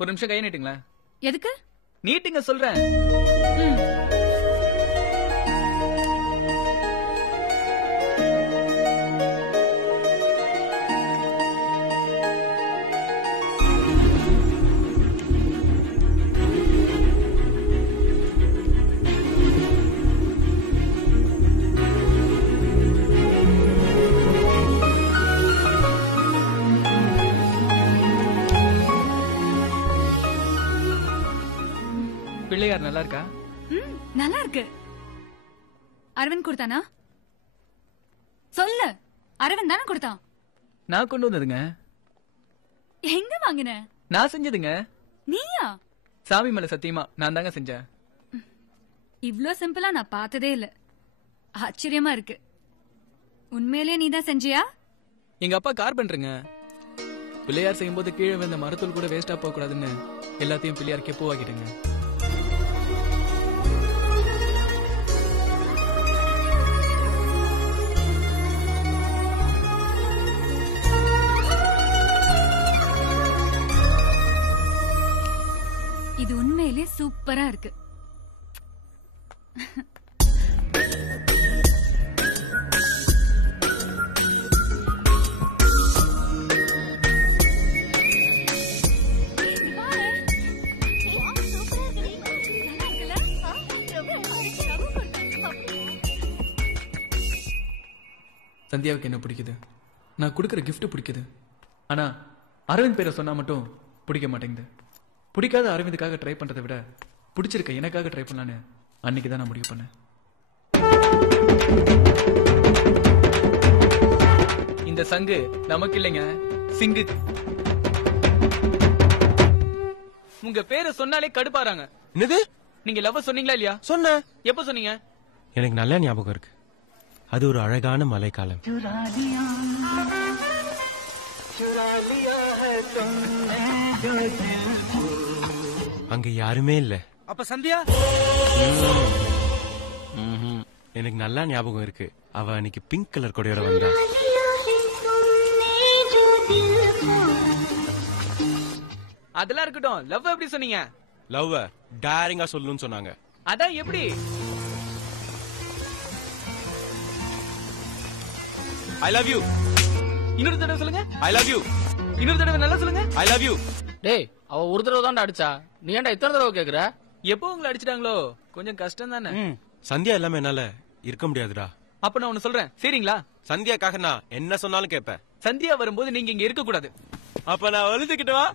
ஒரு நிமிஷம் கை நீட்டுங்களா? எதுக்கு நீட்டுங்க சொல்றேன். பிள்ளையார் நல்லா இருக்கா? நல்லா இருக்கு. அரவிந்த் கொடுத்தானா? சொல்லு. அரவிந்த் தானே கொடுத்தான். நான் கொண்டு வந்ததுங்க. எங்க வாங்கின? நான் செஞ்சதுங்க. நீயா? சாமி மேல சத்தியமா நான் தாங்க செஞ்சேன். இவ்ளோ சிம்பிளா நான் பார்த்ததே இல்ல. ஆச்சரியமா இருக்கு. உண்மையிலேயே நீ தான் செஞ்சியா? எங்க அப்பா கார்பெண்டருங்க. பிள்ளையார் செய்யும்போது கீழே வந்த மரத்தூள் கூட வேஸ்டா போக கூடாதுன்னு எல்லாத்தையும் பிள்ளையாருக்கே பூவாக்கிட்டுங்க. இது உண்மையிலே சூப்பரா இருக்கு. சந்தியாவுக்கு என்ன பிடிக்குது, நான் கொடுக்குற கிஃப்ட் பிடிக்குது. ஆனா அரவிந்த் பேரை சொன்னா மட்டும் பிடிக்க மாட்டேங்குது. பிடிக்காத அரவிந்துக்காக ட்ரை பண்றதை விட பிடிச்சிருக்க எனக்காக ட்ரை பண்ணலான்னு அன்னைக்கு தான் நான் முடிவு பண்ணேன். இந்த சங்கு நமக்கு இல்லைங்க, சிங்கு. உங்க பேரை சொன்னாலே கடுப்பாறாங்க. என்னது? நீங்க லவ் சொன்னீங்களா இல்லையா? சொன்ன. எப்ப சொன்னீங்க? எனக்கு நல்ல ஞாபகம் இருக்கு. அது ஒரு அழகான மழைக்காலம். அங்க யாருமே இல்ல. அப்ப சந்தியா? எனக்கு நல்லா ஞாபகம் இருக்கு. அவ அன்னைக்கு பிங்க் கலர் கொடையோட வந்தா. அதெல்லாம் இருக்கட்டும், லவ் எப்படி சொன்னீங்க? லவ் டேரிங்கா சொல்லணும்னு சொன்னாங்க. அதான் எப்படி? ஐ லவ் யூ. இன்னொரு தடவை சொல்லுங்க. ஐ லவ் யூ. இன்னொரு தடவை நல்லா சொல்லுங்க. ஐ லவ் யூ. டேய், அவ ஒரு தடவை தான்டா அடிச்சா, நீ ஏன்டா இத்தனை தடவை கேக்குற? எப்போ உங்களை அடிச்சிட்டாங்களோ கொஞ்சம் கஷ்டம் தானே. சந்தியா இல்லாம என்னால இருக்க முடியாதுடா. அப்ப நான் ஒண்ணு சொல்றேன், சரிங்களா? சந்தியாக்காக நான் என்ன சொன்னாலும் கேட்பேன். சந்தியா வரும்போது நீங்க இங்க இருக்க கூடாது. அப்ப நான் வலுத்துக்கிட்டு வா.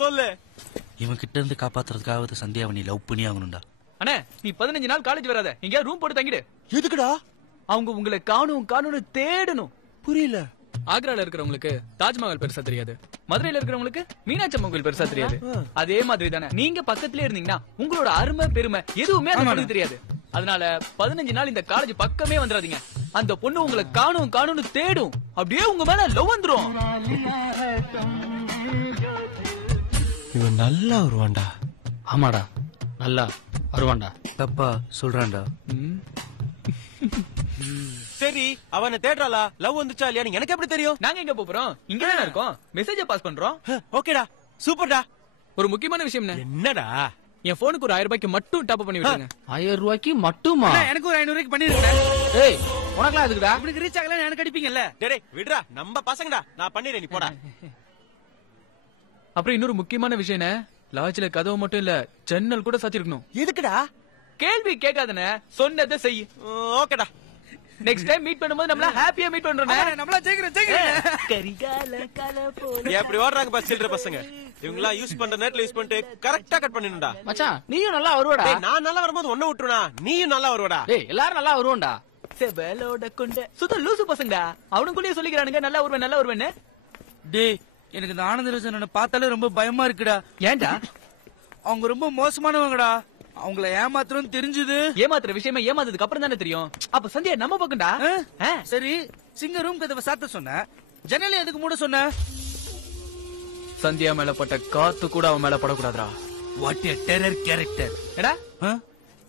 சொல்லு. இவன் கிட்ட இருந்து காப்பாத்துறதுக்காவது சந்தியாவை நீ லவ் பண்ணி ஆகணும்டா. அண்ணே நீ 15 நாள் காலேஜ் வராத எங்கயா ரூம் போட்டு தங்கிடு. எதுக்குடா? அவங்க உங்களை காணும்னு தேடணும். புரியல. ஆக்ரால இருக்கிறவங்களுக்கு தாஜ்மஹால் பெருசா தெரியாது, மதுரையில இருக்கிறவங்களுக்கு மீனாட்சி அம்மன் கோயில் பெருசா தெரியாது. அதே மாதிரி தானே நீங்க பக்கத்திலே இருந்தீங்கன்னா உங்களோட அருமை பெருமை எதுவுமே அந்த பொண்ணுக்கு தெரியாது. அதனால 15 நாள் இந்த காலேஜ் பக்கமே வந்துடாதீங்க. அந்த பொண்ணு உங்களை காணும்னு தேடும். அப்படியே உங்க மேல லவ் வந்துரும். இவன் நல்லா வருவான்டா. ஆமாடா நல்லா வருவான்டா. தப்பா சொல்றான்டா. சரி அவனை தேடுறாளா? லவ் வந்துச்சா இல்லையா எனக்கு எப்படி தெரியும்? நாங்க எங்க போறோம்? இங்க தானே இருக்கோம். மெசேஜ பாஸ் பண்றோம். ஓகேடா சூப்பர்டா. ஒரு முக்கியமான விஷயம் என்னடா? என் போனுக்கு ஒரு 1000 ரூபாய்க்கு மட்டும் டாப் பண்ணி விடுங்க. 1000 ரூபாய்க்கு மட்டுமா? எனக்கு ஒரு 500 ரூபாய்க்கு பண்ணிருங்க. ஏய் உனக்குலாம் எதுக்குடா? உங்களுக்கு ரீச் ஆகல எனக்கு அடிப்பீங்கல்ல. டேய் விடுடா நம்ம பசங்கடா. நான் பண்ணிறேன் நீ போடா. அப்புறம் இன்னொரு முக்கியமான விஷயம் என்ன, லாட்ஜ்ல கதவு மட்டும் இல்ல ஜன்னல் கூட சாத்திருக்கணும். எதுக்குடா? கேள்வி கேட்காதனே சொன்னதை செய். ஓகேடா. நெக்ஸ்ட் டைம் மீட் பண்ணும்போது நம்மள ஹாப்பியா மீட் பண்றோம். நம்மள ஜெயிக்கிறோம். கரிகால கல போல எப்படி ஓடுறாங்க பா சில்ற பசங்க. இவங்களா யூஸ் பண்ற நேட்ல யூஸ் பண்ணிட்டு கரெக்ட்டா கட் பண்ணிடணும்டா. மச்சான் நீயும் நல்லா வருவடா. டேய் நான் நல்லா வரும்போது ஒண்ணு விட்டுறனா நீயும் நல்லா வருவடா. டேய் எல்லாரும் நல்லா வருவோம்டா. செபலோட கொண்ட சுத்த லூசு பசங்கடா. அவனுக்குள்ளே சொல்லிக்கிறானுங்க நல்லா வருவேன்னு. டேய் எனக்கு இந்த ஆனந்தராஜனை பார்த்தாலே ரொம்ப பயமா இருக்குடா. ஏன்டா? அவங்க ரொம்ப மோசமானவங்கடா. அவங்கள ஏமாத்துறோம் தெரிஞ்சது. ஏமாத்துற விஷயமா ஏமாத்ததுக்கு அப்புறம் தானே தெரியும். அப்ப சந்தியா நம்ம பக்கம்டா. சரி சிங்க ரூம் கதவை சாத்த சொன்ன, ஜன்னலை எதுக்கு மூட சொன்ன? சந்தியா மேல பட்ட காத்து கூட அவன் மேல படக்கூடாதுடா. What a terror character. எடா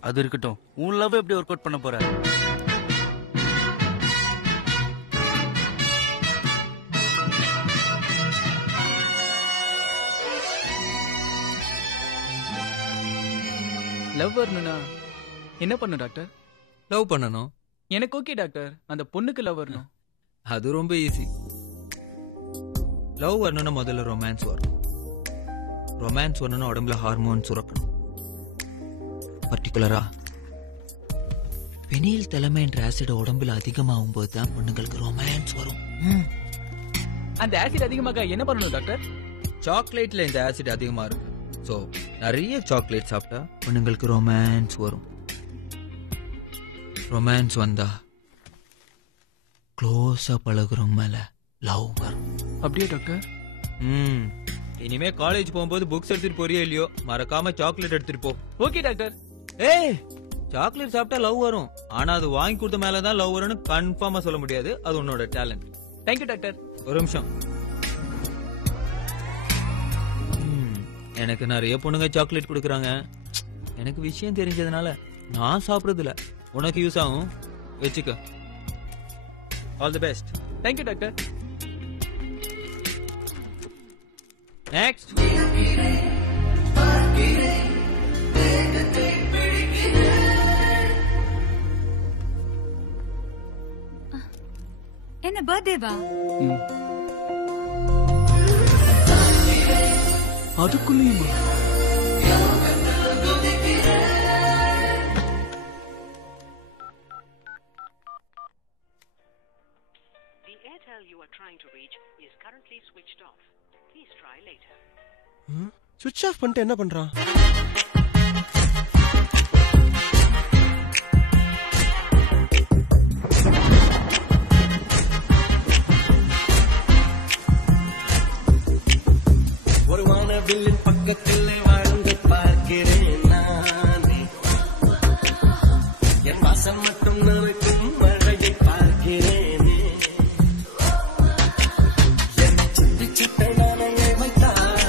அது இருக்கட்டும். உன் லவ் எப்படி ஒர்க் அவுட் பண்ண போற? லவ் வரணும்னா என்ன பண்ணணும் டாக்டர்? லவ் பண்ணணும். எனக்கு ஓகே டாக்டர். அந்த பொண்ணுக்கு லவ் வரணும். அது ரொம்ப ஈஸி. லவ் வரணும்னா முதல்ல ரொமான்ஸ் வரணும். ரொமான்ஸ் வரணும்னா உடம்புல ஹார்மோன்ஸ் சுரக்கணும். பர்டிகுலரா பெனில் தலைமைன்ற ஆசிட் உடம்புல அதிகமாகும் போது தான் பொண்ணுங்களுக்கு ரொமான்ஸ் வரும். அந்த ஆசிட் அதிகமாக என்ன பண்ணணும் டாக்டர்? சாக்லேட்ல இந்த ஆசிட் அதிகமா இருக்கு. சோ நிறைய சாக்லேட் சாப்பிட்டா பொண்ணுங்களுக்கு ரொமான்ஸ் வரும். ரொமான்ஸ் வந்தா க்ளோஸா பழகுறவங்க மேல லவ் வரும். அப்படியே டாக்டர்? இனிமே காலேஜ் போகும்போது புக்ஸ் எடுத்துட்டு போறியோ இல்லையோ மறக்காம சாக்லேட் எடுத்துட்டு போ. Okay doctor. ஏய் சாக்லேட் சாப்பிட்டா லவ் வரும். ஆனா அது வாங்கி கொடுத்த மேலதான் லவ் வரும்னு கன்ஃபார்மா சொல்ல முடியாது. அது உன்னோட டேலண்ட். Thank you doctor. ஒரு நிமிஷம். எனக்கு நிறைய பொண்ணுங்க சாக்லேட் கொடுக்குறாங்க. எனக்கு விஷயம் தெரிஞ்சதுனால நான் சாப்பிடுறது இல்ல. உனக்கு யூஸ் ஆகும் வச்சுக்க. All the best. Thank you doctor. Next. என்ன பர்த்டேவா? அதுக்குள்ளேயுமா? சுவிட்ச் ஆஃப் பண்ணிட்டு என்ன பண்றான்? ஒரு வானவில்லின் பக்கத்தில் வாழ்ந்து பார்க்கிறேன் நானே. என் வாசம் மட்டும் நினைக்கும் மழையை பார்க்கிறேனே. என் சிட்டு சிட்டை நானே வைத்தார்.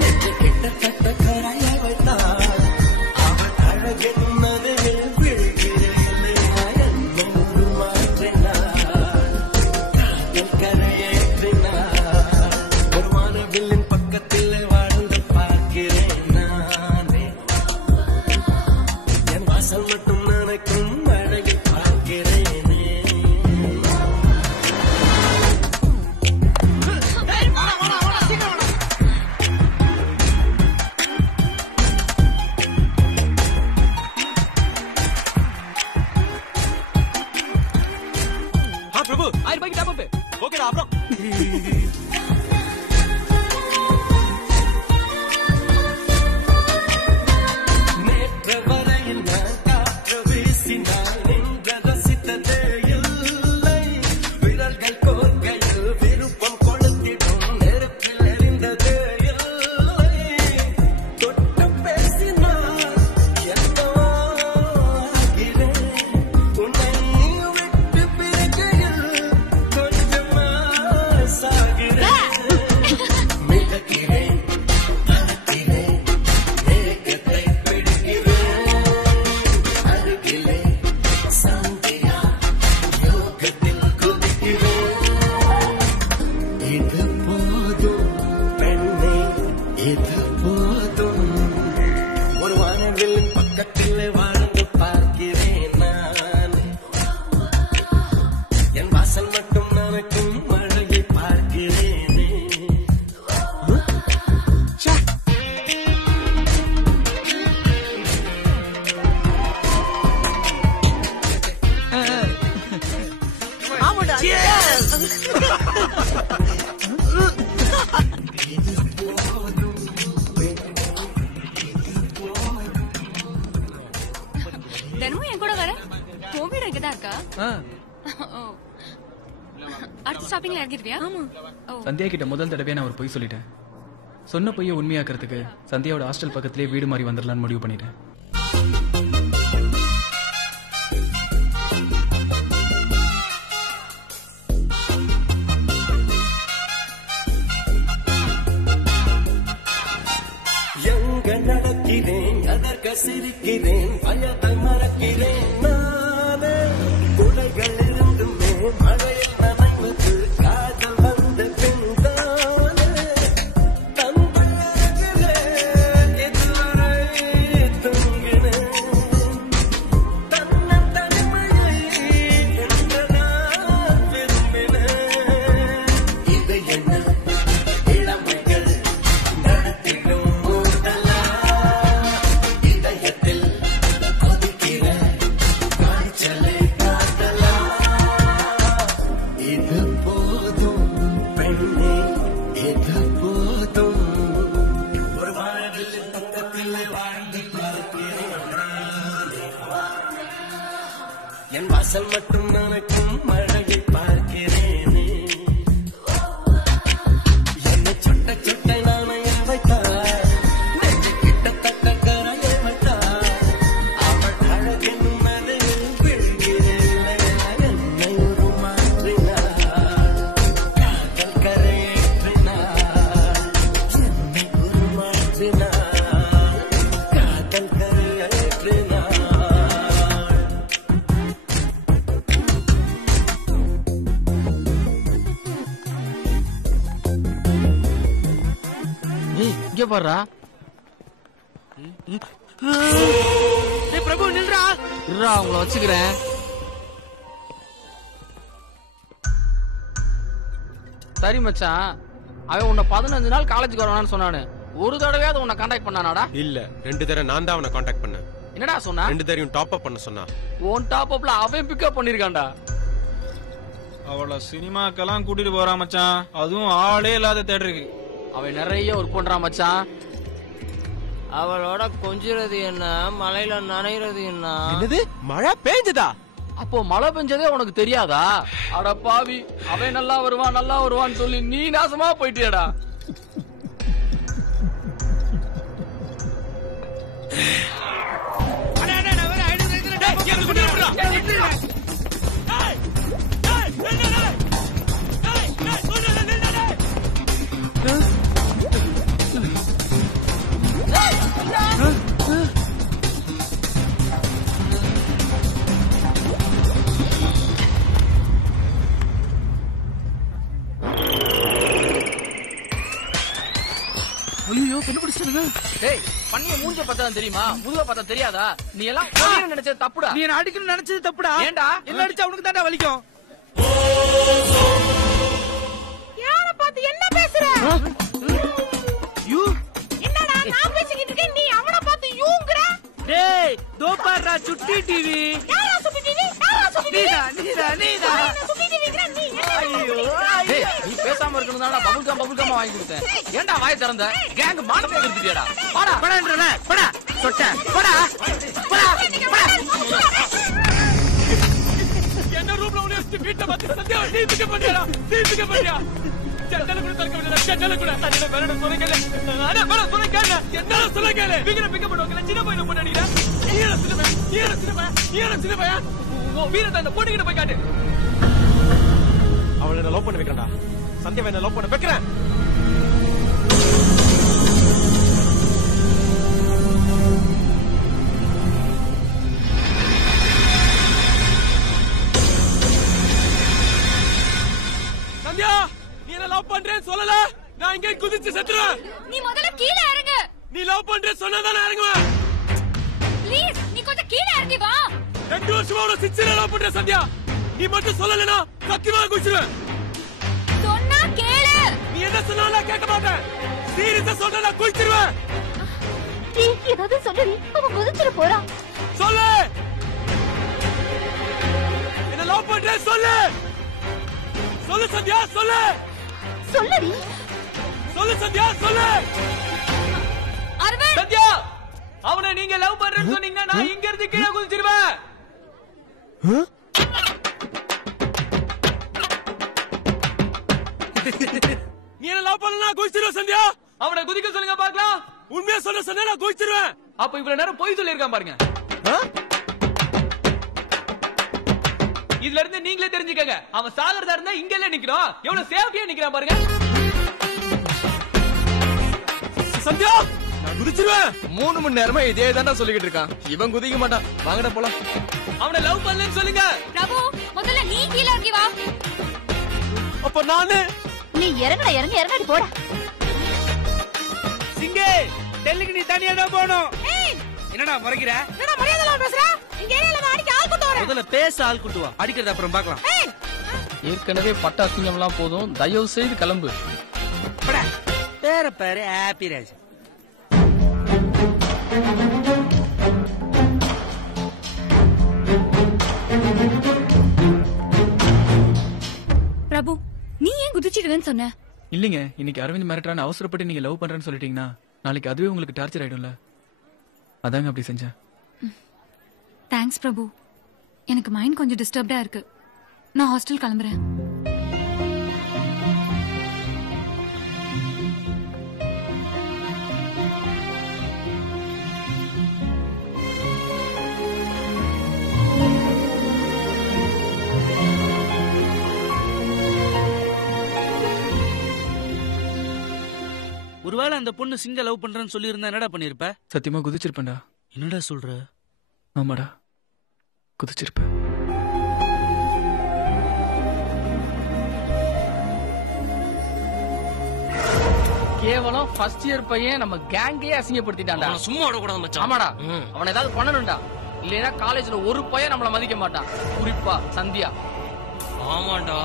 நெஞ்சு கிட்டத்தட்ட கரையை வைத்தார். அவள் அழகின் மனதில் விழுகிறேனே. என்னை உருமாற்றினார். காதல் கரையேற்றினார். ஒரு வானவில்லின் பக்கத்தில் வாழ்ந்து பார்க்கிறேன் நானே. என் வாசல் மட்டும் நினைக்கும் அழகை பார்க்கிறேனே. பிரபு 1000 ரூபாய்க்கு டாப் அப். ஓகேடா. அப்புறம் நேற்று வரைய பக்கத்தில் வாழ்ந்து பார்க்கிறேன் நான். என் வாசல் மட்டும் நனக்கும் மழையை பார்க்கிறேனே. தினமும் என் கூட வர உன் வீடு இங்கதான் இருக்கா? அடுத்த ஸ்டாப்பிங்ல இறங்கிடுவியா? சந்தியா கிட்ட முதல் தடவை நான் ஒரு பொய் சொல்லிட்டேன். சொன்ன பொய்யை உண்மையாக்குறதுக்கு சந்தியாவோட ஹாஸ்டல் பக்கத்திலே வீடு மாறி வந்துடலான்னு முடிவு பண்ணிட்டேன். எங்க நடக்கிறேன் அதற்கு சிரிக்கிறேன் பயத்தை மறக்கிறேன் நானே. குடைகள் இருந்துமே மழையில் நனைவது காதல் வந்த பெண்தானே. தந்தையிலே இதுவரை தூங்கினேன். தன்னை தனிமையை என்று நான் விரும்பினேன். இது என்ன இளமைகள் நடத்திடும் இதயத்தில் கொதிக்கிற காய்ச்சலை காட்டலா. இது போதும் பெண்ணே இது போதும். ஒரு வாழ்வில் பக்கத்தில் வாழ்ந்து பார்க்கிறேன். என் வாசல் மட்டும் நனக்கும் மழையை பார்க்கிறேனே. என்னை சொட்ட சொட்ட நாணைய வைத்தார். நெஞ்சு கிட்டத்தட்ட கரையை வைத்தார். அவள் அழகின் மலையில் விழுகிறேன். என்னை உருமாற்றினார். காதல் கரையேற்றினார். என்னை உருமாற்றினார். காதல் கரையேற்றினார். இங்க பாருடா. பிரபு நில்றா. இருடா உங்களை வச்சுக்கிறேன். சரி மச்சான், அவன் உன்னை 15 நாள் காலேஜுக்கு வரணும்னு சொன்னானு. ஒரு தடவையாவது உன்னை கான்டாக்ட் பண்ணானாடா? இல்ல 2 தடவை நான் தான் அவனை காண்டாக்ட் பண்ணேன். என்னடா சொன்னா? 2 தடவையும் டாப் அப் பண்ண சொன்னா. உன் டாப் அப்ல அவன் பிக்கப் பண்ணிருக்கான்டா. அவளை சினிமாக்கெல்லாம் கூட்டிட்டு போறான் மச்சான். அதுவும் ஆளே இல்லாத தேட்டருக்கு. அவன் நிறைய ஒர்க் பண்றான் மச்சான். அவளோட கொஞ்சிறது என்ன, மழையில நனைகிறது என்ன? என்னது மழை பெஞ்சதா? அப்போ மழை பெஞ்சதே உனக்கு தெரியாதா? அட பாவி, அவன் நல்லா வருவான்னு சொல்லி நீ நாசமா போயிட்டியடா. ஐயோ கண்டுபிடிச்சிருங்க. டேய், பண்ணிய மூஞ்ச பார்த்தா தெரியுமா? முதுக பார்த்தா தெரியாதா? நீ எல்லாம் கொல்லுன்னு நினைச்சது தப்புடா. நீ என்ன அடிக்கணும்னு நினைச்சது தப்புடா. ஏன்டா? என்ன அடிச்சா அவனுக்கு தான்டா வலிக்கும். யார பார்த்து என்ன பேசுற? யூ என்னடா நான் பேசிக்கிட்டு இருக்கேன், நீ அவன பார்த்து யூங்கற? டேய் தோபாரா சுட்டி டிவி. யாரா சுட்டி டிவி? யாரா சுட்டி டிவி? நீதா சுட்டி டிவிங்கற நீ. ஐயோ டேய், நீ பேசாம இருக்கணும் தான்டா பபுள் கம் வாங்கி கொடுத்தேன். ஏன்டா வாய் திறந்த? கேங் மானத்தை எடுத்துட்டியாடா. போடா போடான்றனே. போடா சொட்ட. போடா போடா போடா. என்ன ரூம்ல உன்னை வீட்டை பார்த்து சத்தியா நீ பிக்கப் பண்ணியா? ஜன்னல கூட தரக்க வேண்டியதா. ஜன்னல கூட அண்ணா வேற சொல்லுங்க. அண்ணா வேற சொல்லுங்க. என்ன சொல்லுங்க? வீர பிக்கப் பண்ணுவாங்க. சின்ன பையனை பண்ணீடா. நீர சின்னப்பையா. ஓ வீர அந்த பொண்ணுகிட்ட போய் காட்டு. அவளை லவ் பண்ண வைக்கண்டா. சந்தியா என்ன லவ் பண்ண வைக்கிறேன். சந்தியா, நீ என்ன லவ் பண்றேன்னு சொல்லல, நான் இங்கே குதிச்சு செத்துறேன். நீ முதல்ல கீழே இறங்கு. நீ லவ் பண்றே சொன்னதானே இறங்குவேன். ப்ளீஸ் இறங்கி வா. 2 வருஷமா உன சிச்சில லவ் பண்ற சந்தியா. நீ மட்டும் சொல்லலனா சத்தியமா குதிச்சிடுவேன். சொன்னா கேளு. நீ என்ன சொன்னாலும் கேட்க மாட்டேன். சீரியஸா சொன்னா குதிச்சிடுவேன். நீ ஏதாவது சொல்லுடி, அவன் குதிச்சிட போறான். சொல்லு. என்ன லவ் பண்ற சொல்லு. சொல்லு சந்தியா சொல்லு. சொல்லுடி. சொல்லு சந்தியா சொல்லு. அரவிந்த். சந்தியா அவனை நீங்க லவ் பண்றேன்னு சொன்னீங்கன்னா நான் இங்க இருந்து கீழே குதிச்சிடுவேன். நீ என்ன லவ் பண்ணலனா குதிச்சிடுவேன் சந்தியா. அவனை குதிக்க சொல்லுங்க பார்க்கலாம். உண்மையா சொல்ல சொன்னா நான் குதிச்சிடுவேன். அப்ப இவ்வளவு நேரம் பொய் சொல்லியிருக்கான் பாருங்க. இதுல இருந்து நீங்களே தெரிஞ்சுக்கங்க. அவன் சாகரதா இருந்தா இங்க எல்லாம் நிக்கிறோம். எவ்வளவு சேஃப்டியா நிக்கிறான் பாருங்க. சந்தியா நான் குதிச்சிடுவேன். 3 மணி நேரமா இதே தானே சொல்லிக்கிட்டு இருக்கான். இவன் குதிக்க மாட்டான். வாங்கடா போலாம். அவனை லவ் பண்ணலன்னு சொல்லுங்க. பிரபு முதல்ல நீ கீழ இறங்கி வா. அப்ப நானு நீ இறங்கடி போடா. சிங்கே டெல்லிக்கு நீ தனியா தான் போணும். என்னடா முறைக்கிற? என்னடா மரியாதை இல்லாம பேசுற? இங்க ஏரியால நான் அடிக்க ஆள் கூட்டு வரேன். முதல்ல பேச ஆள் கூட்டு வா. அடிக்கிறது அப்புறம் பார்க்கலாம். ஏற்கனவே பட்ட அசிங்கம்லாம் போதும். தயவு செய்து கிளம்பு. பேர பேரு ஹாப்பி ராஜ். பிரபு நீ ஏன் குதிச்சிடுவேன்னு சொன்ன? இல்லைங்க, இன்னைக்கு அரவிந்த் மிரட்டுறான்னு அவசரப்பட்டு நீங்க லவ் பண்றேன்னு சொல்லிட்டீங்கன்னா நாளைக்கு அதுவே உங்களுக்கு டார்ச்சர் ஆயிடும்ல. அதாங்க அப்படி செஞ்சேன். தேங்க்ஸ் பிரபு. எனக்கு மைண்ட் கொஞ்சம் டிஸ்டர்ப்டா இருக்கு. நான் ஹாஸ்டல் கிளம்புறேன். ஒருவேளை அந்த பொண்ணு சிங்க லவ் பண்றேன்னு சொல்லி இருந்தா என்னடா பண்ணிருப்ப? சத்தியமா குதிச்சிருப்பேன்டா. என்னடா சொல்ற? ஆமாடா, குதிச்சிருப்பேன். கேவலம் ஃபர்ஸ்ட் இயர் பையன் நம்ம கேங்கே அசிங்கப்படுத்திட்டான்டா. சும்மா விடக்கூடாது மச்சான். ஆமாடா, அவனை ஏதாவது பண்ணணும்டா. இல்லைன்னா காலேஜ்ல ஒரு பையன் நம்மள மதிக்க மாட்டான். குறிப்பா சந்தியா. ஆமாண்டா.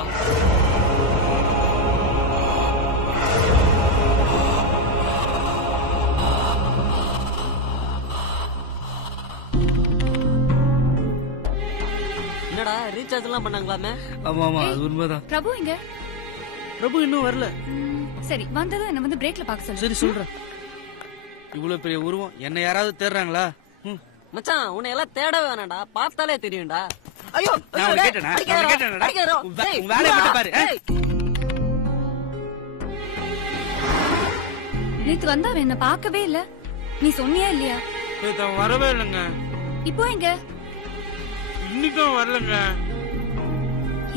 என்னடா ரீசார்ஜ் எல்லாம் பண்ணாங்களாமே? ஆமா ஆமா அது உண்மைதான். பிரபு இங்க? பிரபு இன்னும் வரல. சரி வந்ததும் என்ன வந்து பிரேக்ல பாக்க சொல்லு. சரி சொல்றேன். இவ்வளவு பெரிய உருவம் என்ன யாராவது தேடுறாங்களா? மச்சான் உன்னை எல்லாம் தேட வேணாம்டா, பார்த்தாலே தெரியும்டா. ஐயோ நான் உன்னை கேட்டேனா? நான் கேட்டேனடா. உன் வேலைய மட்டும் பாரு. நேத்து வந்தா அவன் என்ன பார்க்கவே இல்ல. நீ சொன்னியா இல்லையா? அவன் வரவே இல்லைங்க. இப்போ எங்க? இன்னைக்கும் வரலங்க.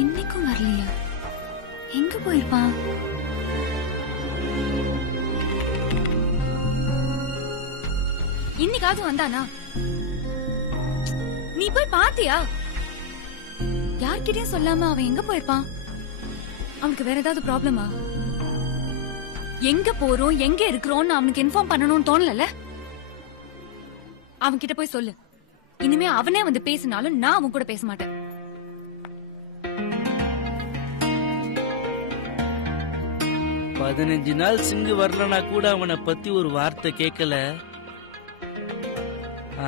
இன்னைக்கும் வரலையா? எங்க போயிருப்பான்? இன்னைக்காவது வந்தானா? நீ போய் பாத்தியா? யார்கிட்டயும் சொல்லாம அவன் எங்க போயிருப்பான்? அவனுக்கு வேற ஏதாவது ப்ராப்ளமா? எங்க போறோம் எங்க இருக்கிறோம்னு அவனுக்கு இன்ஃபார்ம் பண்ணணும்னு தோணல. அவன் கிட்ட போய் சொல்லு. இனிமே அவனே வந்து பேசினாலும் நான் அவன் கூட பேச மாட்டேன். பதினஞ்சு நாள் சிங்கு வரலனா கூட அவனை பத்தி ஒரு வார்த்தை கேட்கல.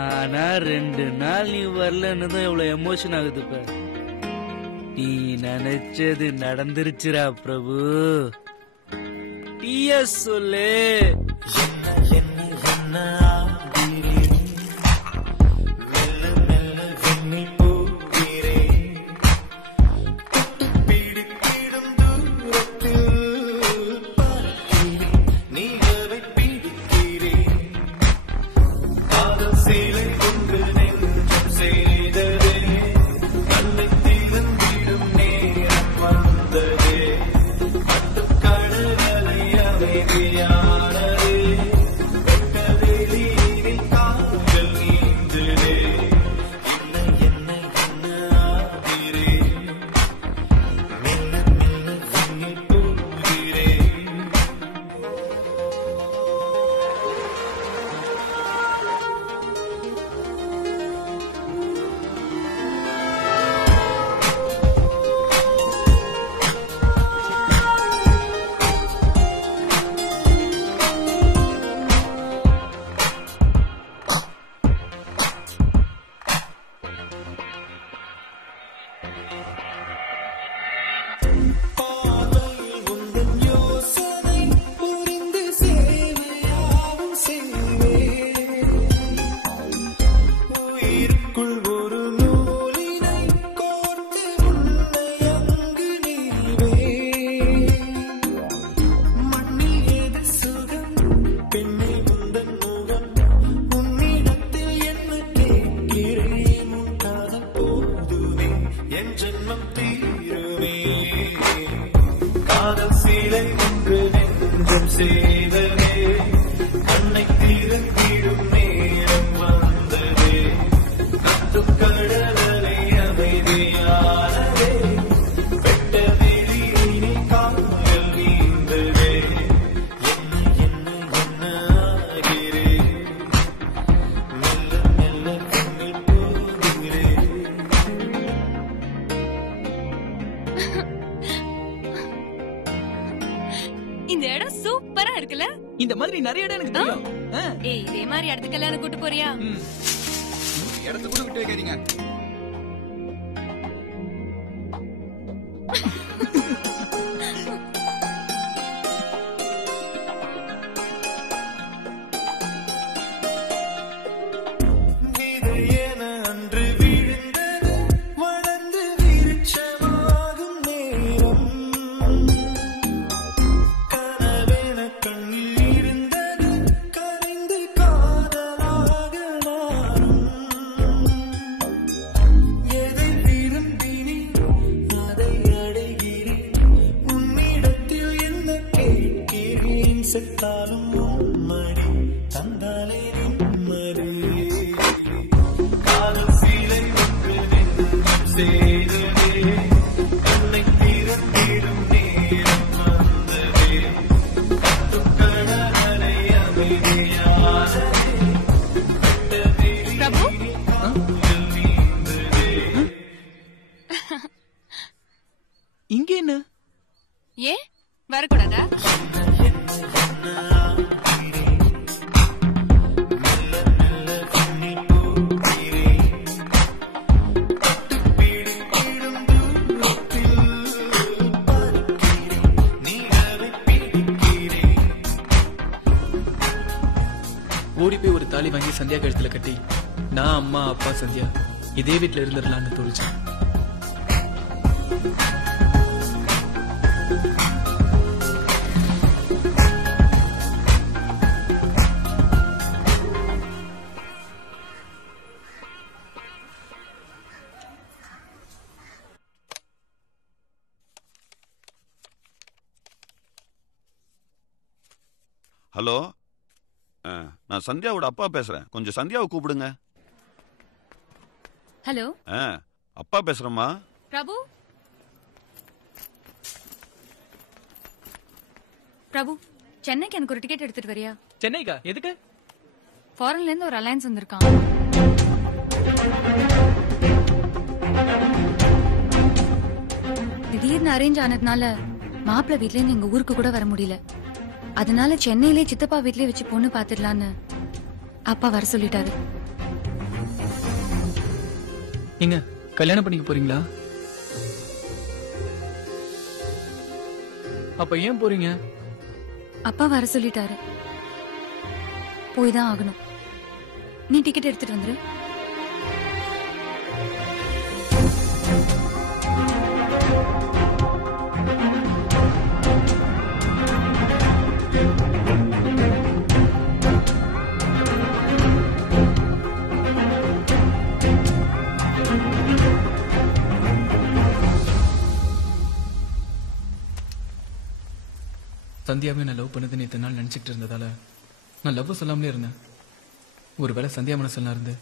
ஆனா 2 நாள் நீ வரலன்னு தான் எவ்வளவு எமோஷன் ஆகுது பாரு. நீ நினைச்சது நடந்துருச்சுரா பிரபு. டிஎஸ் சொல்லு. கடலை அமைதியானது நெஞ்சுக்குள் ஒரு நூலினை கோர்த்து உன்னை அங்கு நீவே மண்ணில் ஏது சுகம் பெண்ணை உந்தன் முகம் உன்னிடத்தில் என்ன கேட்கிறேன் உன் காதல் போதுமே என் ஜென்மம் தீருமே காதல் சீலை ஒன்று நெஞ்சம் செய்ததே கண்ணை தீரத்திடும் நேரம் வந்ததே கத்துக் கடலை அமைதியானதே வெட்ட வெளியினி கால்கள் நீந்ததே என்ன ஆகிறேன் மெல்ல மெல்ல கண்ணில் போகிறேன் இந்த இடம் சூப்பரா இருக்குல்ல? இந்த மாதிரி நிறைய இடம் எனக்கு தெரியும். ஏய், இதே மாதிரி இடத்துக்கெல்லாம் எனக்கு கூட்டு போறியா? இடத்த கூட விட்டு வைக்காதீங்க. விதையென அன்று விழுந்தது வளர்ந்து விருட்சமாகும் நேரம் கனவென கண்ணில் இருந்தது கரைந்து காதலாக மாறும் எதை விரும்பினேன் அதை அடைகிறேன் உன்னிடத்தில் என்ன கேட்கிறேன் செத்தாலும் உன்மடி தந்தாலே நிம்மதி காதல் சீலை ஒன்று நெஞ்சம் செய்ததே கண்ணை தீரத்திடும் நேரம் வந்ததே கத்துக் கடலை அமைதியானதே பிரபு இங்க என்ன? ஏன் வரக்கூடாதா? ஓடி போய் ஒரு தாலி வாங்கி சந்தியா கழுத்துல கட்டி நான் அம்மா அப்பா சந்தியா இதே வீட்டுல இருந்துடலான்னு தோணுச்சேன். ஹலோ, நான் சந்தியாவோட அப்பா பேசுறேன். கொஞ்சம் சந்தியாவை கூப்பிடுங்க. ஹலோ, அப்பா பேசுறேம்மா. பிரபு. பிரபு, சென்னைக்கு எனக்கு ஒரு டிக்கெட் எடுத்துட்டு வரியா? சென்னைக்கா? எதுக்கு? ஃபாரின்ல இருந்து ஒரு அலையன்ஸ் வந்திருக்கான். திடீர்னு அரேஞ்ச் ஆனதுனால மாப்பிள்ளை வீட்ல இருந்து எங்க ஊருக்கு கூட வர முடியல. அதனால சென்னையிலே சித்தப்பா வீட்லயே வச்சு பொண்ணு பாத்துடலான்னு அப்பா வர சொல்லிட்டாரு. நீங்க கல்யாணம் பண்ணிக்க போறீங்களா? அப்ப ஏன் போறீங்க? அப்பா வர சொல்லிட்டாரு. போய் தான் ஆகணும். நீ டிக்கெட் எடுத்துட்டு வந்துரு. சந்தியாவை நான் லவ் பண்ணதுன்னு இத்தனை நாள் நினைச்சிட்டு இருந்ததால நான் லவ் சொல்லாமலே இருந்தேன். ஒருவேளை சந்தியா மனசெல்லாம் இருந்து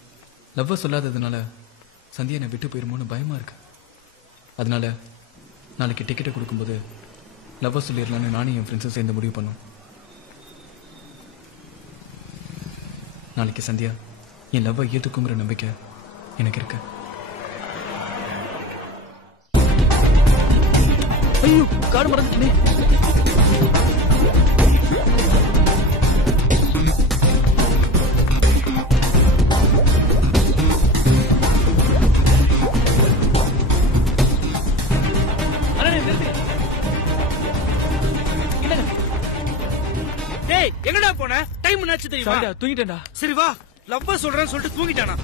லவ் சொல்லாததுனால சந்தியா என்னை விட்டு போயிருமோன்னு பயமா இருக்கு. அதனால நாளைக்கு டிக்கெட்டை கொடுக்கும்போது லவ் சொல்லிடலான்னு நானும் என் ஃப்ரெண்ட்ஸும் சேர்ந்து முடிவு பண்ணோம். நாளைக்கு சந்தியா என் லவ்வை ஏத்துக்குங்கிற நம்பிக்கை எனக்கு இருக்கு. ஐயோ, காடு மறந்துட்டே. டேய், எங்கடா போன? டைம் என்னாச்சு தெரியுமா? தூங்கிட்டேன்டா. சரி வா, லவ்வ சொல்றேன்னு சொல்லிட்டு தூங்கிட்டானா?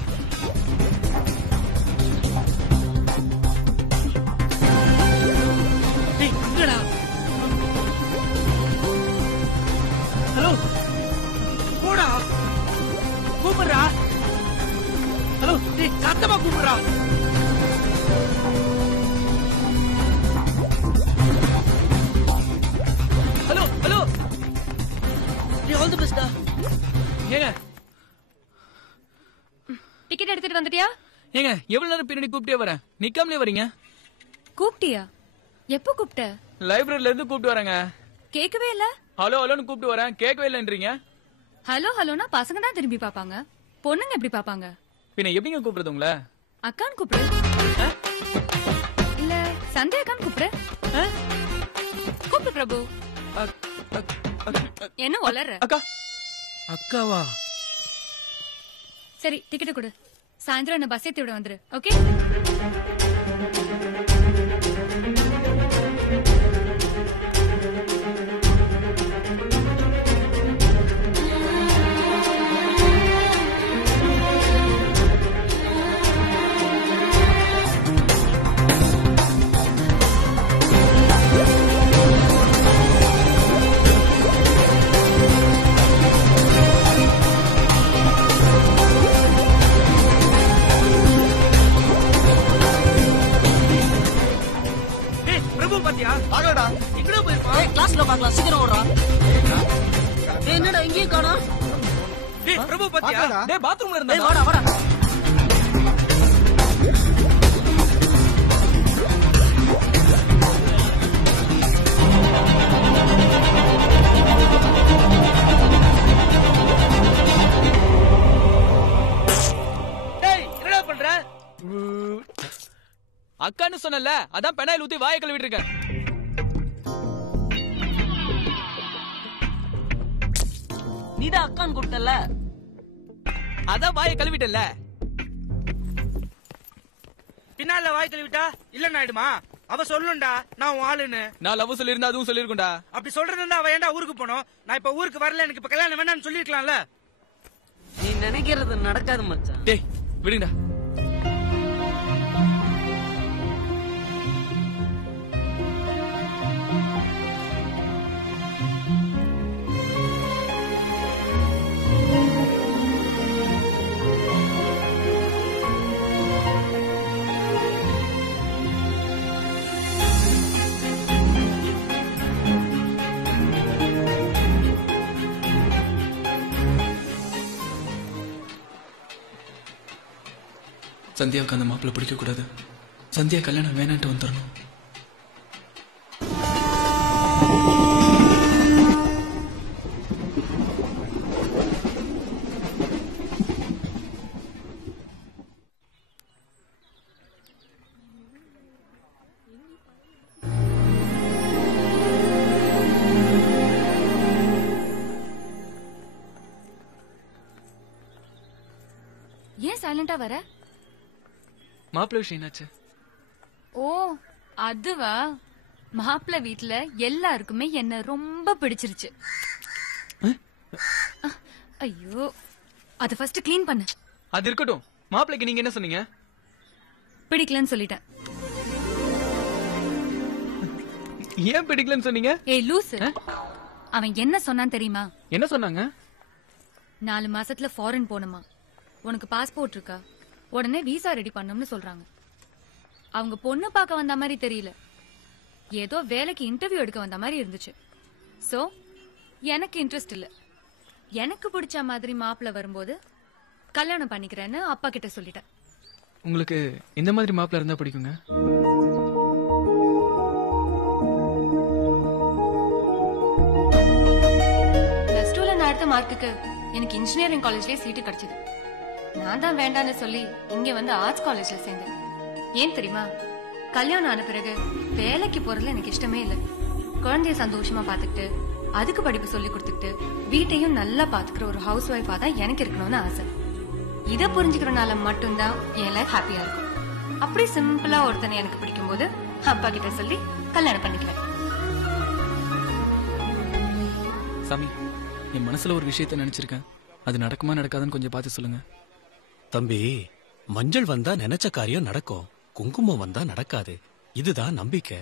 சத்தமா கூப்பிடுறா. Hello hello all the best. ஏங்க டிக்கெட் எடுத்துட்டு வந்துட்டியா? ஏங்க எவ்வளவு நேரம் பின்னாடி கூப்பிட்டே வரேன், நிக்காமலே வரீங்க. கூப்பிட்டியா? எப்போ கூப்பிட்ட? லைப்ரரியில இருந்து கூப்பிட்டு வரேங்க. கேட்கவே இல்ல. ஹலோ ஹலோன்னு கூப்பிட்டு வரேன், கேட்கவே இல்லன்றீங்க. ஹலோ ஹலோனா பசங்க தான் திரும்பி பாப்பாங்க, பொண்ணுங்க எப்படி பாப்பாங்க? பின்ன எப்படிங்க கூப்பிடுறது உங்களை? அக்கான்னு கூப்பிடு. இல்ல சந்தியா அக்கான்னு கூப்பிடு. கூப்பிடு பிரபு. என்ன வளர்ற? அக்கா. அக்காவா? சரி டிக்கெட் கொடு, சாயந்தரம் என்ன பஸ் ஏத்தி விட வந்துரு. ஓகே? கிளாஸ்ல பாக்கலாம், சீக்கிரம் ஓடுறா. என்னடா இங்கேயும் காணோம்? பிரபு பாத்தியா? டேய் பாத்ரூம்ல இருந்தா. வாடா வாடா. டேய் என்னடா பண்ற? அக்கான்னு சொன்னல, அதான் பெனாயில் ஊத்தி வாயை கழுவிட்டு இருக்கேன். நீதான் அக்கான்னு கூப்பிட்டல, அதான் வாயை கழுவிட்டல. பின்னால வாய் கழுவிட்டா இல்லன்னு ஆயிடுமா? அவ சொல்லுண்டா நான் உன் ஆளுன்னு. நான் லவ் சொல்லிருந்தா அதுவும் சொல்லிருக்கும்டா. அப்படி சொல்றதுன்னா அவ ஏன்டா ஊருக்கு போனோம்? நான் இப்ப ஊருக்கு வரல, எனக்கு இப்ப கல்யாணம் வேண்டாம்னு சொல்லிருக்கலாம்ல. நீ நினைக்கிறது நடக்காது மச்சான். டேய் விடுங்கடா. சந்தியாவுக்கு அந்த மாப்பிள்ள பிடிக்க கூடாது. சந்தியா கல்யாணம் வேணான்ட்டு வந்துடணும். ஏன் சைலண்டா வர? மாப்பிள்ள விஷயம் என்னாச்சு? ஓ அதுவா, மாப்பிள்ள வீட்ல எல்லாருக்குமே என்ன ரொம்ப பிடிச்சிருச்சு. ஐயோ அத ஃபர்ஸ்ட் க்ளீன் பண்ணு. அது இருக்கட்டும், மாப்பிள்ளைக்கு நீங்க என்ன சொன்னீங்க? பிடிக்கலன்னு சொல்லிட்டேன். ஏன் பிடிக்கலன்னு சொன்னீங்க? ஏய் லூசு, அவன் என்ன சொன்னான் தெரியுமா? என்ன சொன்னாங்க? 4 மாசத்துல ஃபாரின் போணுமா, உனக்கு பாஸ்போர்ட் இருக்கா, உடனே விசா ரெடி பண்ணணும்னு சொல்றாங்க. அவங்க பொண்ணு பார்க்க வந்த மாதிரி தெரியல, ஏதோ வேலைக்கு இன்டர்வியூ எடுக்க வந்த மாதிரி இருந்துச்சு. சோ எனக்கு இன்ட்ரெஸ்ட் இல்ல. எனக்கு பிடிச்ச மாதிரி மாப்பிள்ள வரும்போது கல்யாணம் பண்ணிக்கிறேன்னு அப்பா கிட்ட சொல்லிட்டேன். உங்களுக்கு இந்த மாதிரி மாப்பிள்ள இருந்தா பிடிக்குங்க? பிளஸ் 2ல நான் எடுத்த மார்க்குக்கு எனக்கு இன்ஜினியரிங் காலேஜ்லயே சீட்டு கிடைச்சது. நான் தான் வேண்டான்னு சொல்லி இங்க வந்து ஆர்ட்ஸ் காலேஜ்ல சேர்ந்தேன். ஏன் தெரியுமா? கல்யாணம் ஆன பிறகு வேலைக்கு போறதுல எனக்கு இஷ்டமே இல்லை. குழந்தைய சந்தோஷமா பாத்துக்கிட்டு அதுக்கு படிப்பு சொல்லி கொடுத்துட்டு வீட்டையும் நல்லா பாத்துக்கிற ஒரு ஹவுஸ் ஒய்ஃபா தான் எனக்கு இருக்கணும்னு ஆசை. இத புரிஞ்சுக்கிறனால மட்டும்தான் என் லைஃப் ஹாப்பியா இருக்கும். அப்படி சிம்பிளா ஒருத்தனை எனக்கு பிடிக்கும் போது அப்பா கிட்ட சொல்லி கல்யாணம் பண்ணிக்கிறேன். சாமி, என் மனசுல ஒரு விஷயத்த நினைச்சிருக்கேன். அது நடக்குமா நடக்காதுன்னு கொஞ்சம் பார்த்து சொல்லுங்க. தம்பி, மஞ்சள் வந்தா நினைச்ச காரியம் நடக்கும், குங்குமம் வந்தா நடக்காது. இதுதான் நம்பிக்கை.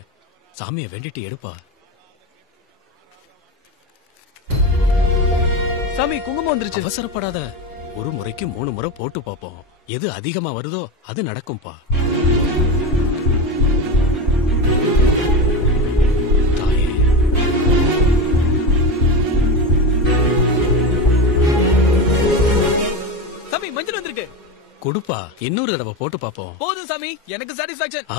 சாமியை வேண்டிட்டு எடுப்பா. சாமி, குங்குமம் வந்துருச்சு. அவசரப்படாத, ஒரு முறைக்கு 3 முறை போட்டு பாப்போம். எது அதிகமா வருதோ அது நடக்கும்பா. தாயே, சாமி மஞ்சள் வந்திருக்கு. கொடுப்பா, இன்னொரு தடவை போட்டு பாப்போம். போதும் சாமி, எனக்கு சாட்டிஸ்பாக்சன்.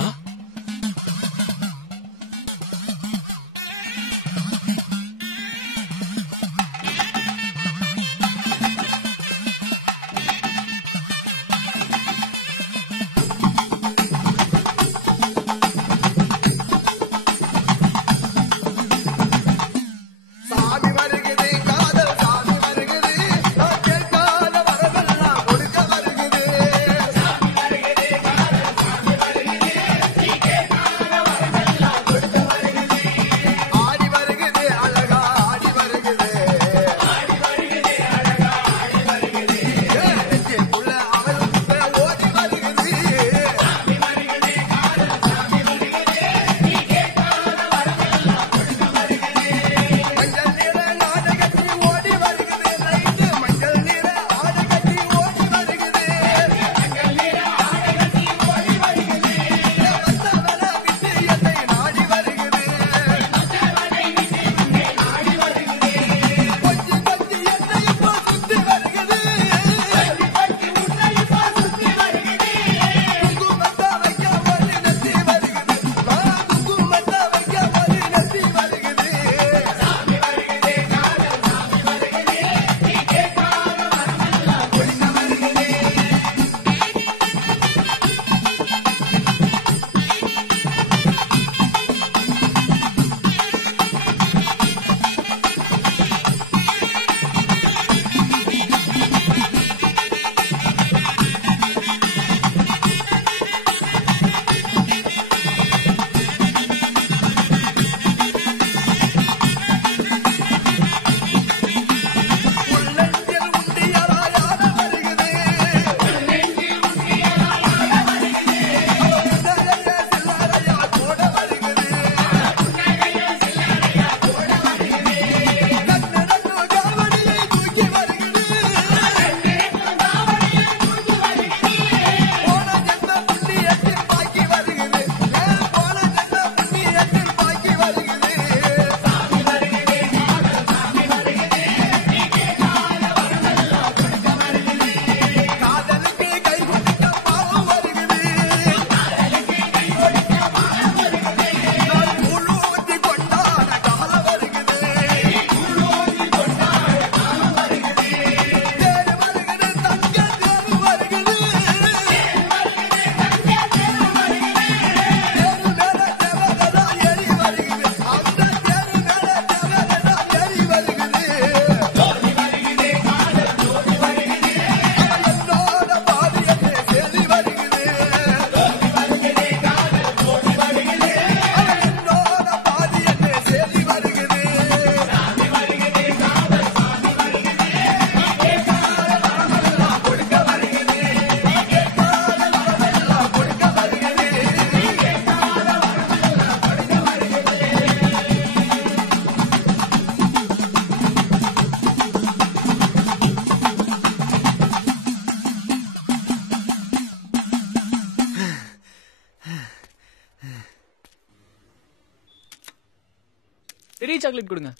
பெரிய சாக்லேட் கொடுங்க.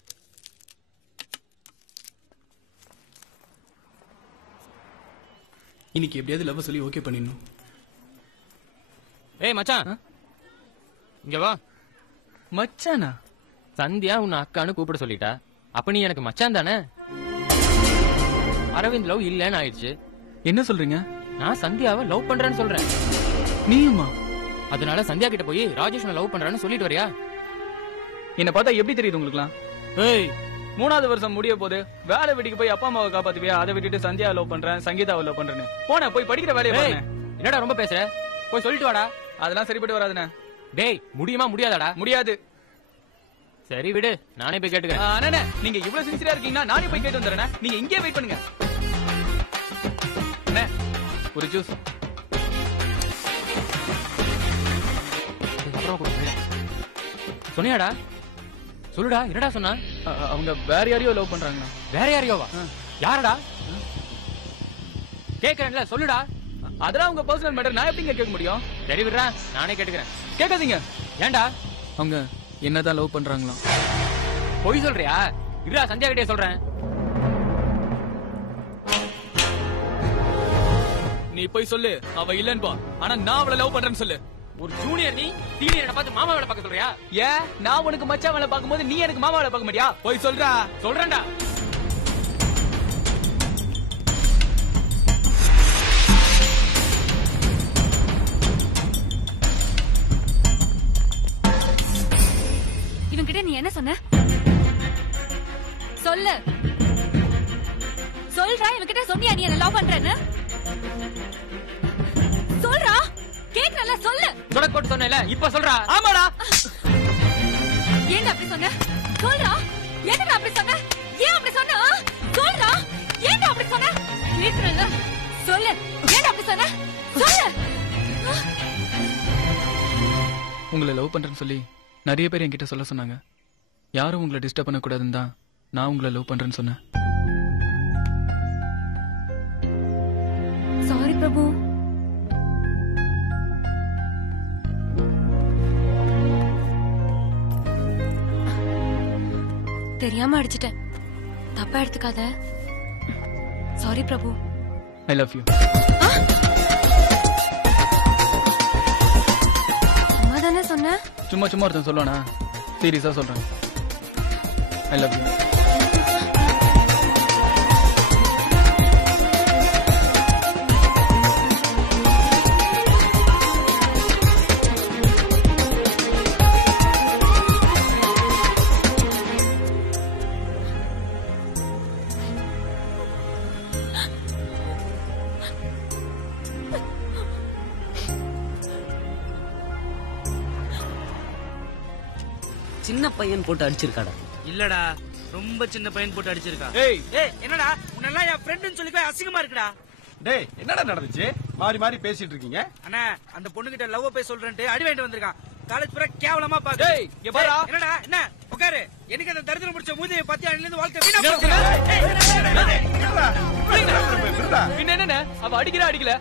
இன்னைக்கு எப்படியாவது லவ் சொல்லி ஓகே பண்ணிடணும். ஏய் மச்சான், இங்க வா. மச்சானா? சந்தியா உன்னை அக்கான்னு கூப்பிட சொல்லிட்டா. அப்ப நீ எனக்கு மச்சான் தானே? அரவிந்த் லவ் இல்லன்னு ஆயிடுச்சு. என்ன சொல்றீங்க? நான் சந்தியாவை லவ் பண்றேன்னு சொல்றேன். நீயுமா? அதனால சந்தியா கிட்ட போய் ராஜேஷ் லவ் பண்றான்னு சொல்லிட்டு வரியா? என்ன பார்த்தா எப்படி தெரியுது உங்களுக்குலாம்? ஏய், 3வது வருஷம் முடிய போது வேலை வீட்டுக்கு போய் அப்பா அம்மாவை காப்பாத்துவியா? அதை விட்டுட்டு சந்தியா லவ் பண்றேன், சங்கீதாவை லவ் பண்றேன்னு போன போய் படிக்கிற வேலையை பாருங்க. என்னடா ரொம்ப பேசுற? போய் சொல்லிட்டு வாடா. அதெல்லாம் சரிப்பட்டு வராதுண்ணே. டேய், முடியுமா முடியாதாடா? முடியாது. சரி விடு, நானே போய் கேட்டுக்கிறேன். அண்ணே, நீங்க இவ்வளவு சின்சியரா இருக்கீங்கன்னா நானே போய் கேட்டு வந்துறேன். நீங்க இங்கே வெயிட் பண்ணுங்க. அண்ணே, ஒரு ஜூஸ். சொன்னியாடா? சொல்லுடா, என்னடா சொன்னா? அவங்க வேற யாரையோ லவ் பண்றாங்க. வேற யாரையோவா? யாரடா? கேக்குறேன்ல, சொல்லுடா. அதெல்லாம் உங்க பர்சனல் மேட்டர் நான் எப்படிங்க கேட்க முடியும்? சரி விடுறா, நானே கேட்டுக்கிறேன். கேட்காதீங்க. ஏன்டா? அவங்க என்னதான் லவ் பண்றாங்களாம். பொய் சொல்றியா? இருடா, சந்தியா கிட்டே சொல்றேன். நீ போய் சொல்லு அவ இல்லன்னு போ. ஆனா நான் அவளை லவ் பண்றேன்னு சொல்லு. ஒரு ஜூனியர் நீ சீனியரை பார்த்து மாமா வேலை பார்க்க சொல்றியா? ஏன் நான் உனக்கு மச்சான் வேலை பார்க்கும்போது நீ எனக்கு மாமா வேலை பார்க்க மாட்டியா? போய் சொல்றா. சொல்றேன்டா. இவன்கிட்ட நீ என்ன சொன்ன? சொல்லு. சொல்றா, இவன்கிட்ட சொன்னியா நீ என்ன லவ் பண்றேன்னு? சொல்றா, கேக்குறல, சொல்லு. தொடக்க போட்டு சொன்னேல, இப்ப சொல்றா. ஆமாடா. ஏன்டா அப்படி சொன்ன? சொல்றா, என்னடா அப்படி சொன்ன? ஏன் அப்படி சொன்ன? சொல்றா, ஏன்டா அப்படி சொன்ன? கேக்குறல, சொல்லு. ஏன்டா அப்படி சொன்ன? சொல்லு. உங்களை லவ் பண்றேன்னு சொல்லி நிறைய பேர் என்கிட்ட சொல்ல சொன்னாங்க. யாரும் உங்களை டிஸ்டர்ப் பண்ணக்கூடாதுன்னு தான் நான் உங்களை லவ் பண்றேன்னு சொன்னேன். சாரி பிரபு. தெரியாம அடிச்சிட்டேன், தப்பா எடுத்துக்காத. Sorry Prabhu. I love you. சும்மா தானே சொன்ன? சும்மா சும்மா ஒருத்தன் சொல்லுவானா? சீரியஸா சொல்றேன். I love you. சின்ன பையன் போட்டு அடிச்சிருக்காடா. இல்லடா, ரொம்ப சின்ன பையன் போட்டு அடிச்சிருக்கா. ஏய் ஏய், என்னடா உன்னெல்லாம் என் ஃப்ரெண்ட்னு சொல்லி போய் அசிங்கமா இருக்குடா. டேய் என்னடா நடந்துச்சு? மாறி மாறி பேசிட்டு இருக்கீங்க. அண்ணா, அந்த பொண்ணு கிட்ட லவ் போய் சொல்றேன்ட்டு அடி வாங்கிட்டு வந்திருக்கான். காலேஜ் பூரா கேவலமா பாக்கு. டேய், இங்க பாரா. என்னடா, என்ன உட்காரு. எனக்கு அந்த தரித்திரம் முடிச்ச மூஞ்சியை பத்தி அன்னில இருந்து வாழ்க்கை வீணா என்ன போச்சு. பின்ன என்னண்ணே, அவ அடிக்கல.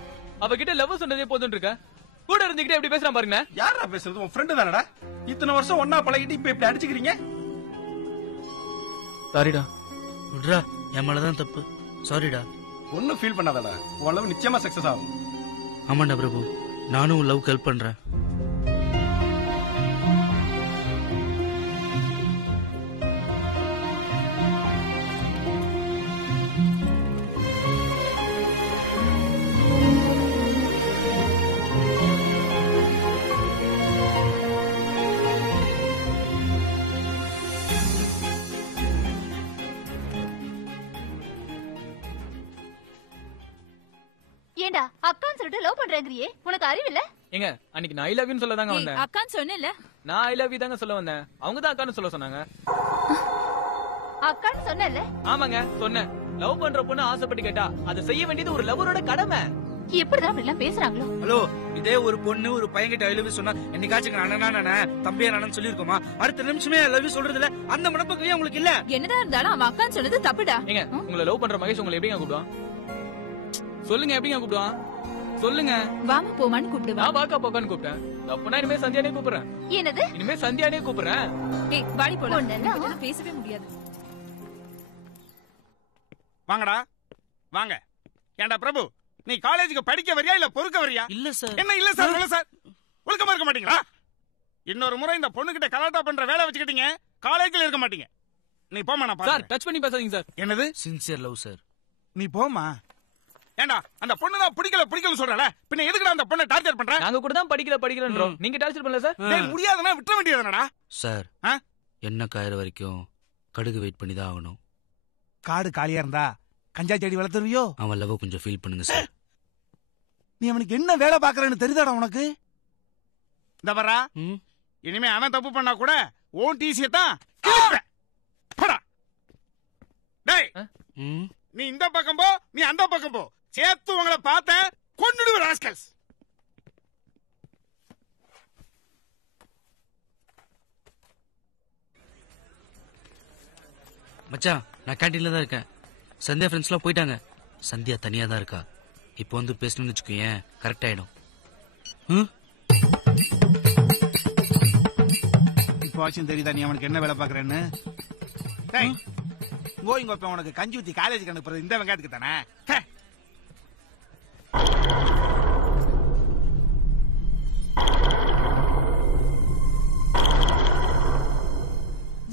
அவகிட்ட லவ் சொன்னதே போதும் இருக்க. கூட இருந்துகிட்டே எப்படி பேசுறான் பாருங்க. யாரா பேசுறது? உன் ஃப்ரெண்டு தானடா. இத்தனை வருஷம் ஒன்னா பழகிட்டு இப்ப இப்படி அடிச்சுக்கிறீங்க. சாரிடா. விட்றா, என் மேலதான் தப்பு. சாரிடா. ஒன்னும் ஃபீல் பண்ணாதடா. உன் லவ் நிச்சயமா சக்சஸ் ஆகும். ஆமாண்டா பிரபு, நானும் உன் லவ் ஹெல்ப் பண்றேன். ஏண்டா அக்கான்னு சொல்லிட்டு லவ் பண்றேங்கறியே, உனக்கு அறிவில்ல? ஏங்க, அன்னைக்கு நான் ஐ லவ் யூன்னு சொல்ல தாங்க வந்தேன். அக்கான்னு சொன்னேல்ல? நான் ஐ லவ் யூ தாங்க சொல்ல வந்தேன். அவங்க தான் அக்கான்னு சொல்ல சொன்னாங்க. அக்கான்னு சொன்னேல்ல? ஆமாங்க, சொன்னேன். லவ் பண்ற பொண்ணு ஆசைப்பட்டு கேட்டா அதை செய்ய வேண்டியது ஒரு லவரோட கடமை. எப்படிதான் அப்படி எல்லாம் பேசுறாங்களோ? ஹலோ, இதே ஒரு பொண்ணு ஒரு பையன் கிட்ட ஐ லவ் யூ சொன்னா என்னைக்காச்சும் அண்ணனா தம்பியா நானு சொல்லிருக்கோமா? அடுத்த நிமிஷமே ஐ லவ் யூ சொல்றது இல்ல. அந்த மனப்பக்கவே உங்களுக்கு இல்ல. என்னதான் இருந்தாலும் அவன் அக்கான்னு சொன்னது தப்புடா. ஏங்க, உங்களை லவ் பண்ற மகேஷ் உங்களை எப்படிங்க கூப்பிடுவான்? சொல்லுங்க, எப்படிங்க கூப்பிடுவான்? சொல்லுங்க. வாமா போமான்னு கூப்பிடுவா. நான் வாக்கா போக்கான்னு கூப்பிட்டேன். தப்புனா இனிமே சந்தியானே கூப்பிடுறேன். என்னது? இனிமே சந்தியானே கூப்பிடுறேன். ஏய், வாடி போலாம். உன்கிட்ட பேசவே முடியாது. வாங்கடா வாங்க. ஏண்டா பிரபு, நீ காலேஜுக்கு படிக்க வரியா இல்ல பொறுக்க வரியா? இல்ல சார். என்ன இல்ல சார்? இல்ல சார், ஒழுக்கமா இருக்க மாட்டீங்களா? இன்னொரு முறை இந்த பொண்ணு கிட்ட கலாட்டா பண்ற வேலை வச்சுக்கிட்டீங்க, காலேஜ்ல இருக்க மாட்டீங்க. நீ போமா. நான் சார், டச் பண்ணி பேசாதீங்க சார். என்னது? Sincere love sir. நீ போமா. ஏண்டா அந்த பொண்ணு தான் பிடிக்கல சொல்றல, பின்ன எதுக்குடா அந்த பொண்ணை டார்ச்சர் பண்ற? நாங்க கூட தான் படிக்கலன்றோம். நீங்க டார்ச்சர் பண்ணல சார். டேய், முடியாதுன்னா விட்டுற வேண்டியதுனடா சார். என்ன காயற வரைக்கும் கடுகு வெயிட் பண்ணி தான் ஆகணும். காடு காலியா இருந்தா கஞ்சா செடி வளர்த்துருவியோ? அவன் லவ் கொஞ்சம் ஃபீல் பண்ணுங்க சார். நீ அவனுக்கு என்ன வேலை பாக்குறன்னு தெரியுதாடா உனக்கு? இந்த வரா, இனிமே அவன் தப்பு பண்ணா கூட ஓன் டிசியை தான் கிழிப்பேன். போடா. டேய், நீ இந்த பக்கம் போ, நீ அந்த பக்கம் போ. சேர்த்து உங்களை பார்த்த கொன்னுடுவ ராஸ்கல்ஸ். மச்சான், நான் கேண்டீன்ல தான் இருக்கேன். சந்தியா ஃப்ரெண்ட்ஸ்லாம் போயிட்டாங்க. சந்தியா தனியா தான் இருக்கா. இப்போ வந்து பேசணும்னு வச்சுக்கோயேன் கரெக்ட் ஆயிடும். இப்போ ஆச்சும் தெரியுதா நீ அவனுக்கு என்ன வேலை பாக்குறேன்னு? கோயிங்கப்ப உனக்கு கஞ்சி ஊத்தி காலேஜுக்கு அனுப்புறது இந்த வெங்காயத்துக்கு தானே?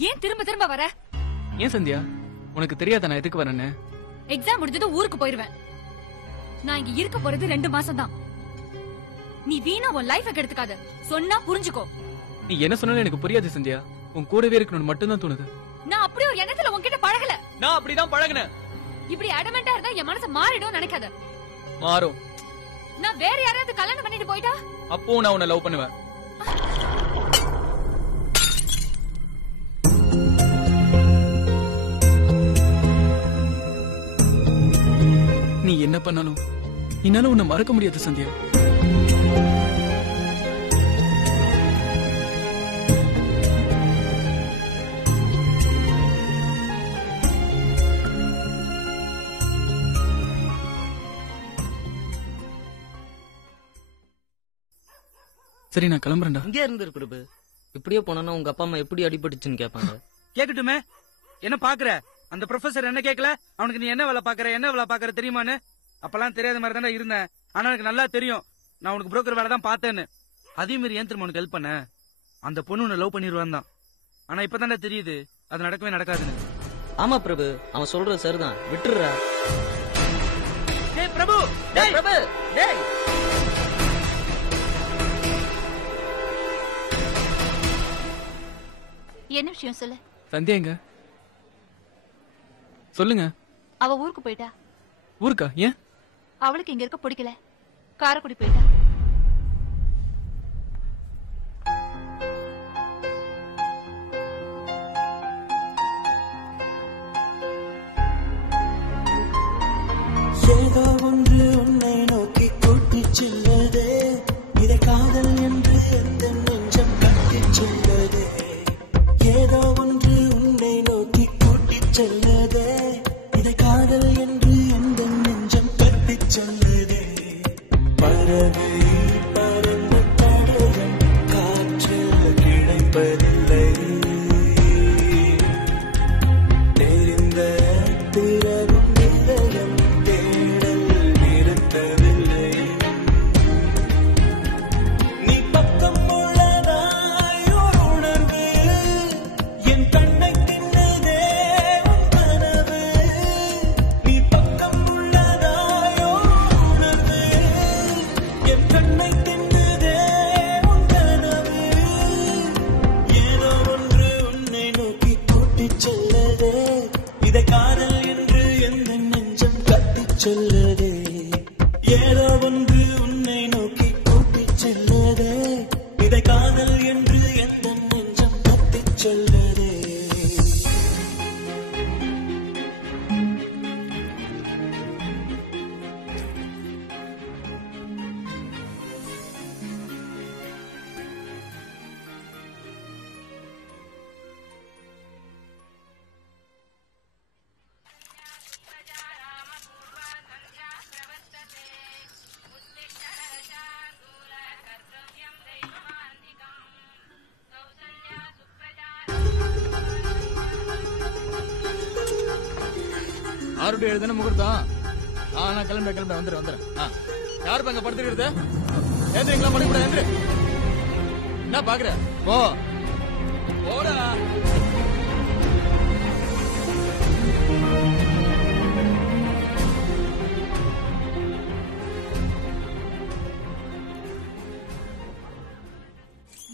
ஏன் திரும்ப திரும்ப வர? ஏன் சந்தியா, உனக்கு தெரியாத நான் எதுக்கு வரேன்னு? எக்ஸாம் முடிஞ்சதும் ஊருக்கு போயிருவேன். நான் இங்க இருக்க போறது 2 மாசம் தான். நீ வீணா உன் லைஃப கெடுத்துக்காத. சொன்னா புரிஞ்சுக்கோ. நீ என்ன சொன்னாலும் எனக்கு புரியாது சந்தியா. உன் கூடவே இருக்கணும்னு மட்டும்தான் தோணுது. நான் அப்படி ஒரு எண்ணத்துல உன்கிட்ட பழகல. நான் அப்படிதான் பழகுனேன். இப்படி அடமெண்டா இருந்தா என் மனசு மாறிடும் நினைக்காத. மாறும். நான் வேற யாராவது கல்யாணம் பண்ணிட்டு போயிட்டா அப்போ நான் உன்னை லவ் பண்ணுவேன். நீ என்ன பண்ணாலும் என்னால உன்னை மறக்க முடியாது சந்தியா. சரி நான் கிளம்புறேன்டா. இங்கே இருந்துரு பிரபு. இப்படியே போனா உங்க அப்பா அம்மா எப்படி அடிபட்டுச்சுன்னு கேட்பாங்க. கேக்கட்டுமே, என்ன பாக்குற? அந்த ப்ரொஃபசர் என்ன கேட்கல? அவனுக்கு நீ என்ன வேலை பாக்குற தெரியுமான்னு? அப்பெல்லாம் தெரியாத மாதிரி தானே இருந்தேன். ஆனா எனக்கு நல்லா தெரியும் நான் உனக்கு புரோக்கர் வேலை தான் பார்த்தேன்னு. அதே மாதிரி ஏன் திரும்ப உனக்கு ஹெல்ப் பண்ண? அந்த பொண்ணு உன்னை லவ் பண்ணிடுவான் தான். ஆனா இப்பதானே தெரியுது அது நடக்கவே நடக்காதுன்னு. ஆமா பிரபு, அவன் சொல்றது சரிதான், விட்டுடுறா. டேய் பிரபு, டேய் பிரபு, டேய். என்ன விஷயம் சொல்லு. சந்தியா எங்க? சொல்லுங்க. அவ ஊருக்கு போயிட்டா. ஊருக்கா? ஏன்? அவளுக்கு இங்க இருக்க பிடிக்கல, காரைக்குடி போயிட்டா. ஏதோ ஒன்று உன்னை நோக்கி கூட்டிச் செல்வதே, இதை காதல் என்று எந்த நெஞ்சம் கட்டிச் செல்வதே. ஏதோ ஒன்று உன்னை நோக்கி கூட்டிச் செல்வதே, இதை காதல் என்று எந்த நெஞ்சம் கட்டிச் செல்வதே. பறவை பறந்த தடயம் காற்றில் கிடைப்பதில்லை, தெரிந்த திரவும் இதயம் தேடல் நிறுத்தவில்லை. நீ பக்கம் உள்ளதாய் ஒரு உணர்வு என் கண்ணை தின்னதே உன் கனவு. நீ பக்கம் உள்ளதாய் ஒரு உணர்வு என் கண்ணை தின்னதே உன் கனவு. ஏதோ ஒன்று உன்னை நோக்கி கூட்டிச் செல்லதே, இதை காதல் என்று எந்த நெஞ்சம் கட்டிச் செல்லதே. ஏதோ ஒன்று உன்னை நோக்கி கூட்டிச் செல்லதே, இதை காதல் என்று எந்த நெஞ்சம் கட்டிச் செல்லதே. ஆறுடைய எழுதுன முகூர்த்தம். நான் கிளம்ப வந்துடுறேன். யாரு அங்க படுத்துக்கிறது? ஏந்திரீங்களா? மணி கூட ஏந்திரு. என்ன பாக்குற? போ போடா.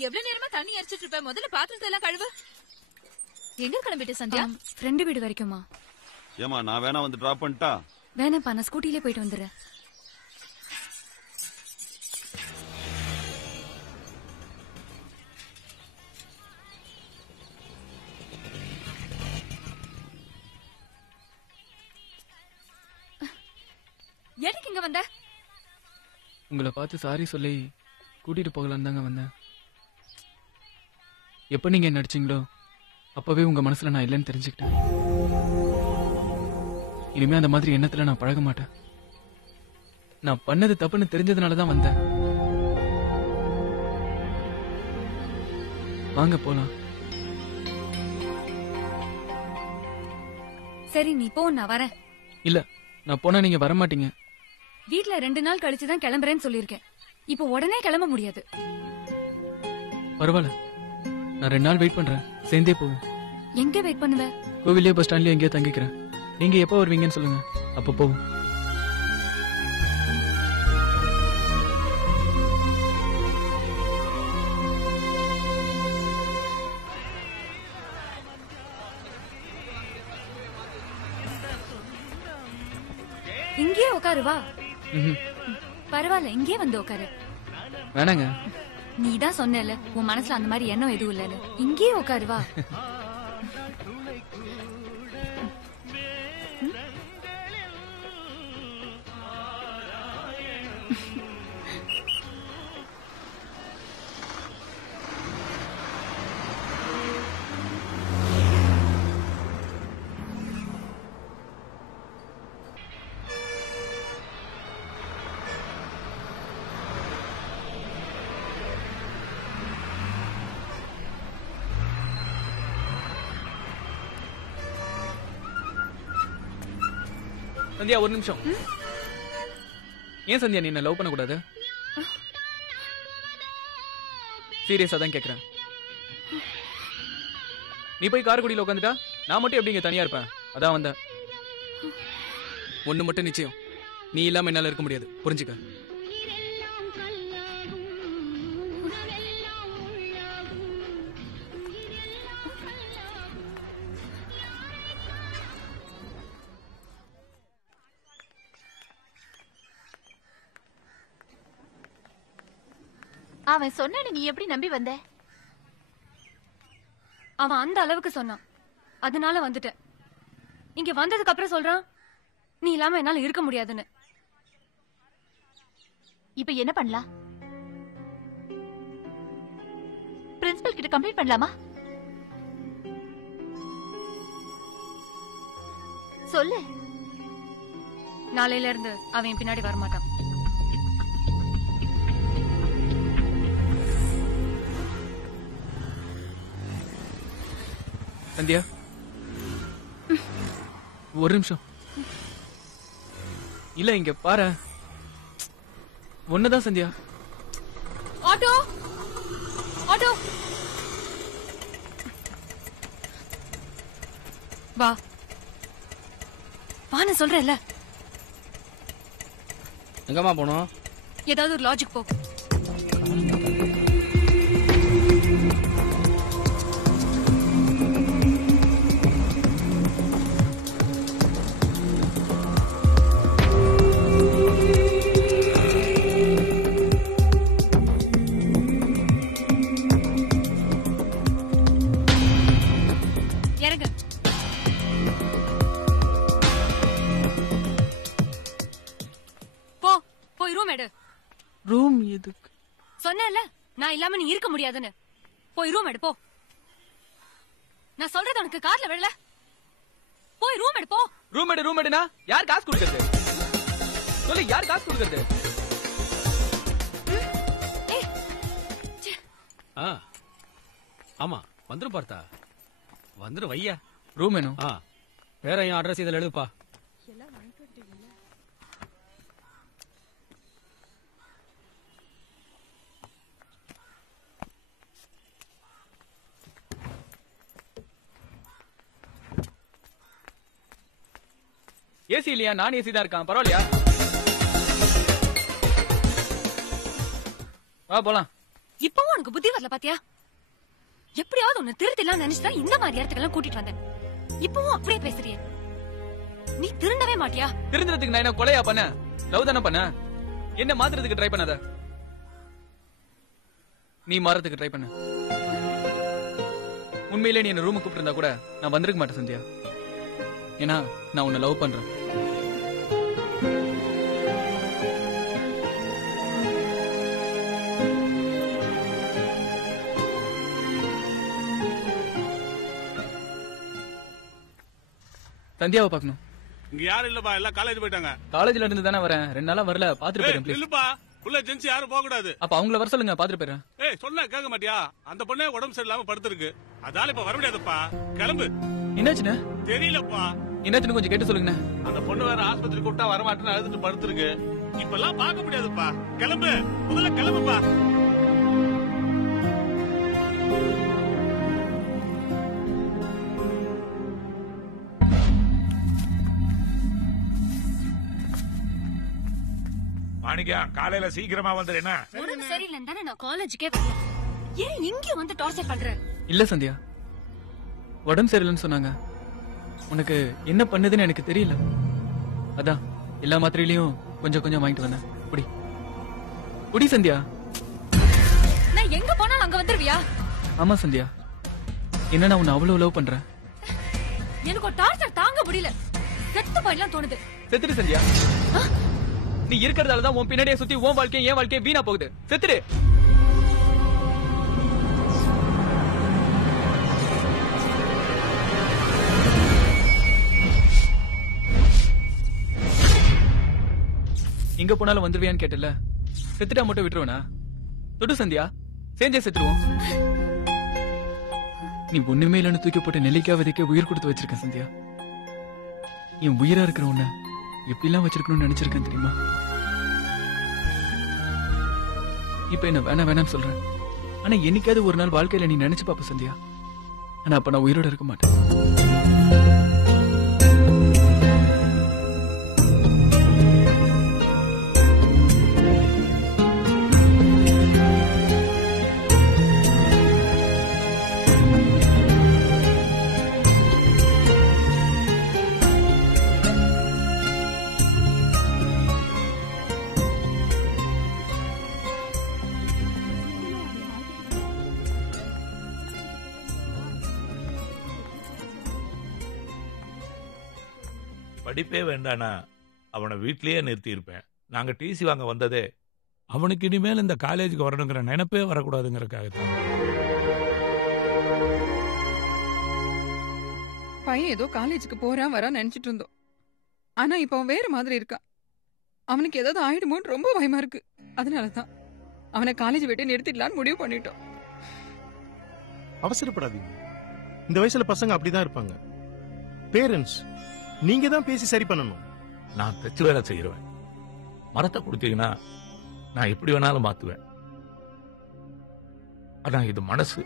எவ்வளவு நேரமா தண்ணி எரிச்சிட்டு இருப்ப? முதல்ல பாத்திரத்தை எல்லாம் கழுவு. எங்க கிளம்பிட்ட சந்தியா? ஃப்ரெண்டு வீடு வரைக்குமா? ஏமா நான் வேணா வந்து டிராப் பண்ணிட்டா? வேணாப்பா, நான் ஸ்கூட்டிலே போயிட்டு வந்துடுறேன். எதுக்கு இங்க வந்த? உங்களை பார்த்து சாரி சொல்லி கூட்டிட்டு போகலான்னு தாங்க வந்தேன். எப்ப நீங்க நடிச்சீங்களோ அப்பவே உங்க மனசுல நான் இல்லைன்னு தெரிஞ்சுக்கிட்டேன். இனிமே அந்த மாதிரி எண்ணத்துல நான் பழக மாட்டேன். நான் பண்ணது தப்புன்னு தெரிஞ்சதுனாலதான் வந்தேன். வாங்க போலாம். சரி நீ போ, நான் வரேன். இல்ல, நான் போனா நீங்க வர மாட்டீங்க. வீட்ல 2 நாள் கழிச்சுதான் கிளம்புறேன்னு சொல்லிருக்கேன். இப்போ உடனே கிளம்ப முடியாது. பரவாயில்ல, நான் 2 நாள் வெயிட் பண்றேன். சேர்ந்தே போவோம். எங்க வெயிட் பண்ணுவ? கோவிலே பஸ் ஸ்டாண்ட்லயே எங்கேயோ தங்கிக்கிறேன். நீங்க எப்போ வருவீங்கன்னு சொல்லுங்க, அப்ப போவோம். இங்கேயே உட்காரு வா. ம்ஹும். பரவாயில்ல, இங்கே வந்து உட்காரு. வேணாங்க. நீ தான் சொன்னல உன் மனசுல அந்த மாதிரி எண்ணம் எதுவும் இல்லன்னு. இங்கேயே உட்காரு வா. சந்தியா, ஒரு நிமிஷம். ஏன் சந்தியா நீ என்ன லவ் பண்ண கூடாது? சீரியஸா தான் கேக்குறேன். நீ போய் காரைக்குடியில உட்காந்துட்டா நான் மட்டும் எப்படி இங்க தனியா இருப்பேன்? அதான் வந்தேன். ஒண்ணு மட்டும் நிச்சயம், நீ இல்லாம என்னால இருக்க முடியாது, புரிஞ்சுக்க. அவன் சொன்ன நீ எப்படி நம்பி வந்த? அவன் அந்த அளவுக்கு சொன்னான், அதனால வந்துட்டேன். இங்க வந்ததுக்கு அப்புறம் சொல்றான் நீ இல்லாம என்னால இருக்க முடியாதுன்னு. இப்ப என்ன பண்ணலாம்? பிரின்சிபல் கிட்ட கம்ப்ளைண்ட் பண்ணலாமா? சொல்லு. நாளையில இருந்து அவன் பின்னாடி வரமாட்டான். சந்தியா, ஒரு நிமிஷம். இல்ல, இங்க பாரு. ஒண்ணுதான் சந்தியா. ஆட்டோ ஆட்டோ வா வா, நான் சொல்றேன்ல. எங்கம்மா போனோம்? ஏதாவது ஒரு லாஜிக் போ. இறங்கு. போ, போய் ரூம் எடு. ரூம் எதுக்கு? சொன்னேன்ல நான் இல்லாம நீ இருக்க முடியாதுன்னு. போய் ரூம் எடு போ. நான் சொல்றது உனக்கு காதுல விழல? போய் ரூம் எடு போ. ரூம் எடுனா யார் காசு கொடுக்கறது? சொல்லு, யார் காசு கொடுக்கறது? ஆமா, வந்துரும் பார்த்தா. வந்துரும் வையா. ரூம் வேணும். வேற என் அட்ரஸ் இதுல எழுதுப்பா. ஏசி இல்லையா? நான் ஏசி தான் இருக்கான். பரவாயில்லையா? வா போலாம். இப்பவும் உனக்கு புத்தி வரல பாத்தியா? எப்படியாவது உன்னை திருத்திலாம் நினைச்சுதான் இந்த மாதிரி இடத்துக்கெல்லாம் கூட்டிட்டு வந்தேன். இப்பவும் அப்படியே பேசுறிய. நீ திருந்தவே மாட்டியா? திருந்தறதுக்கு நான் என்ன கொலையா பண்ண? லவ் தானே பண்ண. என்ன மாத்துறதுக்கு ட்ரை பண்ணாத. நீ மாறதுக்கு ட்ரை பண்ண. உண்மையிலே நீ என்ன ரூமுக்கு கூப்பிட்டு இருந்தா கூட நான் வந்திருக்க மாட்டேன் சந்தியா. ஏன்னா நான் உன்னை லவ் பண்றேன். சந்தியாவை பார்க்கணும். இங்க யாரும் இல்லப்பா, எல்லாம் காலேஜ் போயிட்டாங்க. காலேஜ்ல இருந்து தானே வரேன், 2 நாளா வரல, பாத்துட்டு போறேன் ப்ளீஸ். இல்லப்பா, உள்ள ஜென்ஸ் யாரும் போக கூடாது. அப்ப அவங்கள வர சொல்லுங்க, பாத்துட்டு போறேன். ஏய் சொன்னா கேட்க மாட்டியா? அந்த பொண்ணே உடம்பு சரியில்லாம படுத்திருக்கு, அதால இப்ப வர முடியாதுப்பா. கிளம்பு. என்னாச்சுண்ணே? தெரியலப்பா. என்னாச்சுன்னு கொஞ்சம் கேட்டு சொல்லுங்கண்ணே. அந்த பொண்ணு வேற ஆஸ்பத்திரி கூப்பிட்டா வரமாட்டேன்னு அழுதுட்டு படுத்திருக்கு. இப்பெல்லாம் பார்க்க முடியாதுப்பா. கிளம்பு, முதல்ல கிளம்புப்பா. மாணிக்கா, காலையில சீக்கிரமா வந்துடுறேன்னா. உடம்பு சரியில்லைன்னு தானே நான் காலேஜுக்கே வரல. ஏன் இங்க வந்து டார்ச்சர் பண்ற? இல்ல சந்தியா, உடம்பு சரியில்லைன்னு சொன்னாங்க. உனக்கு என்ன பண்ணுதுன்னு எனக்கு தெரியல, அதான் எல்லா மாத்திரையிலயும் கொஞ்சம் கொஞ்சம் வாங்கிட்டு வந்தேன். குடி குடி சந்தியா. நான் எங்க போனாலும் அங்க வந்துருவியா? ஆமா சந்தியா, என்ன நான் உன்னை அவ்வளவு லவ் பண்றேன். எனக்கு ஒரு டார்ச்சர் தாங்க முடியல. செத்து போயிடலாம் தோணுது. செத்துடு சந்தியா. நீ இருக்கிறதால தான் உன் பின்னாடியே சுத்தி உன் வாழ்க்கை என் வாழ்க்கை வீணா போகுது. செத்துடு. எங்க போனாலும் வந்துருவியான்னு கேட்டல, செத்துட்டா மட்டும் விட்டுருவனா? தொடு சந்தியா, சேஞ்சே செத்துருவோம். நீ ஒண்ணுமே இல்லைன்னு தூக்கி போட்டு நெல்லிக்காய் விதைக்க உயிர் கொடுத்து வச்சிருக்க சந்தியா. என் உயிரா இருக்கிற உன்ன எப்படிலாம் வச்சிருக்கணும்னு நினைச்சிருக்கேன் தெரியுமா? இப்ப என்ன வேணா வேணான்னு சொல்றேன், ஆனா என்னைக்காவது ஒரு நாள் வாழ்க்கையில நீ நினைச்சு பாப்ப சந்தியா. ஆனா அப்ப நான் உயிரோட இருக்க மாட்டேன். படிப்பே வேண்டானா அவனை வீட்லயே நிறுத்தி இருப்பேன். நாங்க டிசி வாங்க வந்ததே அவனுக்கு இனிமேல் இந்த காலேஜுக்கு வரணுங்கிற நினைப்பே வரக்கூடாதுங்கிறதுக்காக தான். பையன் ஏதோ காலேஜுக்கு போறான் வரான் நினைச்சிட்டு இருந்தோம். ஆனா இப்ப அவன் வேற மாதிரி இருக்கான். அவனுக்கு ஏதாவது ஆயிடுமோன்னு ரொம்ப பயமா இருக்கு. அதனாலதான் அவனை காலேஜ் விட்டு நிறுத்திடலான்னு முடிவு பண்ணிட்டோம். அவசரப்படாதீங்க, இந்த வயசுல பசங்க அப்படிதான் இருப்பாங்க. பேரண்ட்ஸ் நீங்க தான் பேசி சரி பண்ணணும். நான் தச்சு வேலை செய்யறேன். மரத்தை கொடுத்தீங்கன்னா நான் எப்படி வேணாலும் மாத்துவேன். ஆனா இது மனசு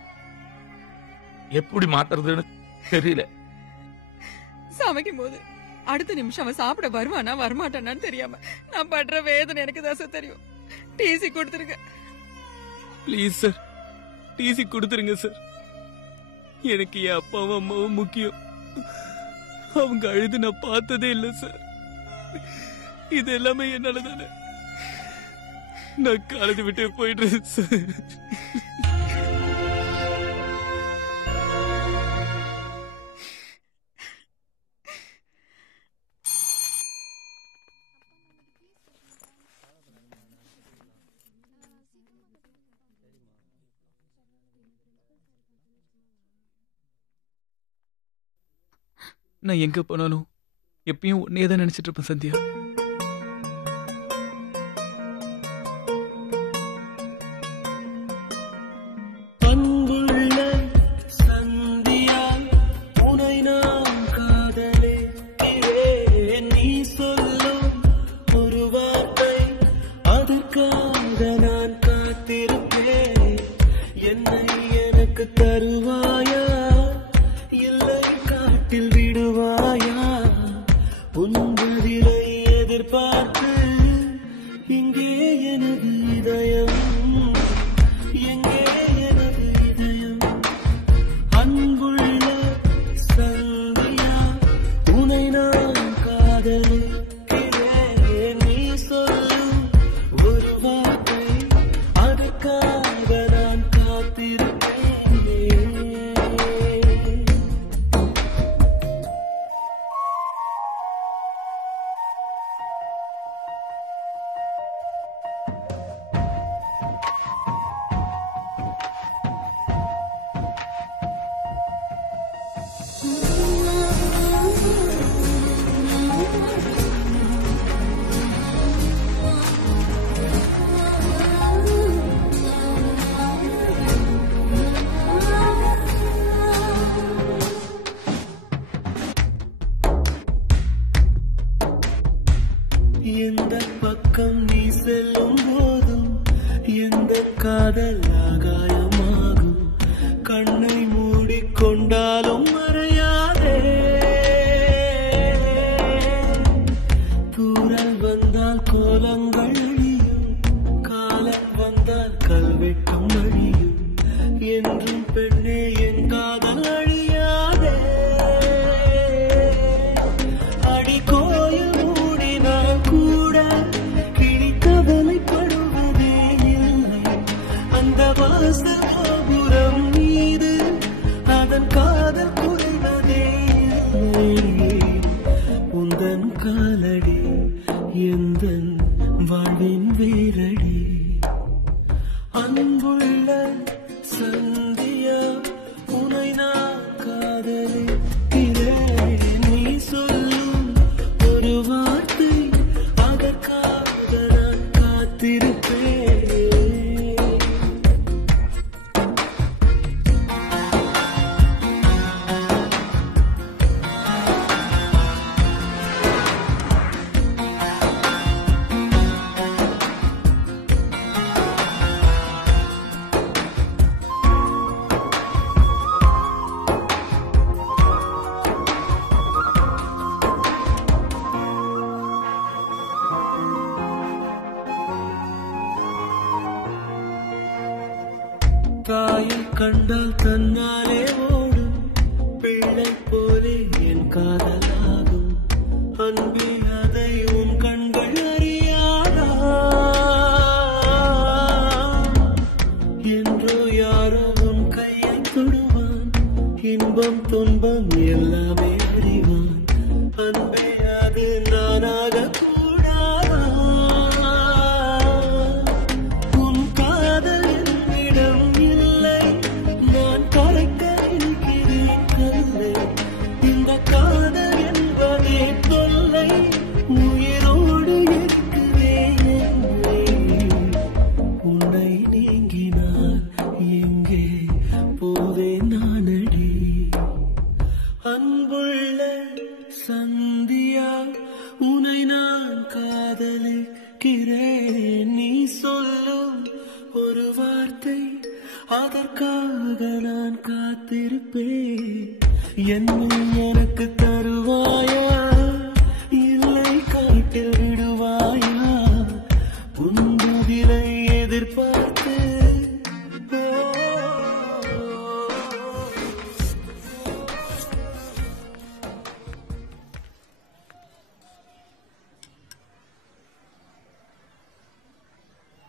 எப்படி மாத்துறதுன்னு தெரியல. சமைக்கும் போது அடுத்த நிமிஷம் அவன் சாப்பிட வருவானா வரமாட்டானான்னு தெரியாம நான் படுற வேதனை எனக்கு தான் தெரியும். டிசி கொடுத்துருங்க ப்ளீஸ் சார், டிசி கொடுத்துருங்க சார். எனக்கு என் அப்பாவும் அம்மாவும் முக்கியம். அவங்க அழுது நான் பார்த்ததே இல்லை சார். இது எல்லாமே என்னால தானே. நான் காலேஜ் விட்டு போயிடுறேன் சார். நான் எங்க போனாலும் எப்பயும் உன்னையே தான் நினைச்சிட்டு இருப்பேன் சந்தியா. அன்புள்ள சந்தியா, உனை நான் காதலிக்கிறேன். நீ சொல்லும் ஒரு வார்த்தை, அதற்காக நான் காத்திருப்பேன். என்னை எனக்கு தருவாயா, இல்லை காட்டில் விடுவாயா? உன் பதிலை காதல் ஆகாயமாகும் கண்ணை மூடிக்கொண்டாலும் மறையாதே தூரல் வந்தால் கோலங்கள் அழியும் காலம் வந்தால் கல்வெட்டும் அழியும் என்றும் பெண்ணே என் காதல் அழியாதே அடி கோயில் மூடினால் கூட கிளி கவலைப்படுவதே இல்லை அந்த வாசல் கோபுரம் மீது அதன் காதல் குறைவதே இல்லை உந்தன் காலடி எந்தன் வாழ்வின் வேரடி அன்புள்ள சந்தியா உனை நான் காதலிக்கிறேன் நீ சொல்லும் ஒரு வார்த்தை அதற்காக நான் காத்திருப்பேன் தாயை கண்டால் தன்னாலே ஓடும் பிள்ளை போலே என் காதலாகும் அன்பே அதை உன் கண்கள் அறியாதா என்றோ யாரோ உன் கையை தொடுவான் இன்பம் துன்பம் எல்லாமே அறிவான் அன்பே அது நானாக கூடாதா உன் காதல் என்னிடம் இல்லை நான் கரைக்க இருக்கிறேன் கல்லை இந்த காதல் என்பதே தொல்லை உயிரோடு இருக்கிறேன் என்னை உன்னை நீங்கினால் எங்கே போதே நானடி அன்புள்ள சந்தியா உனை நான் காதலிக்கிறேன் நீ சொல்லும் ஒரு வார்த்தை அதற்காக நான் காத்திருப்பேன் என்னை எனக்கு தருவாயா இல்லை காட்டில் விடுவாயா உன் பதிலை எதிர்பார்த்து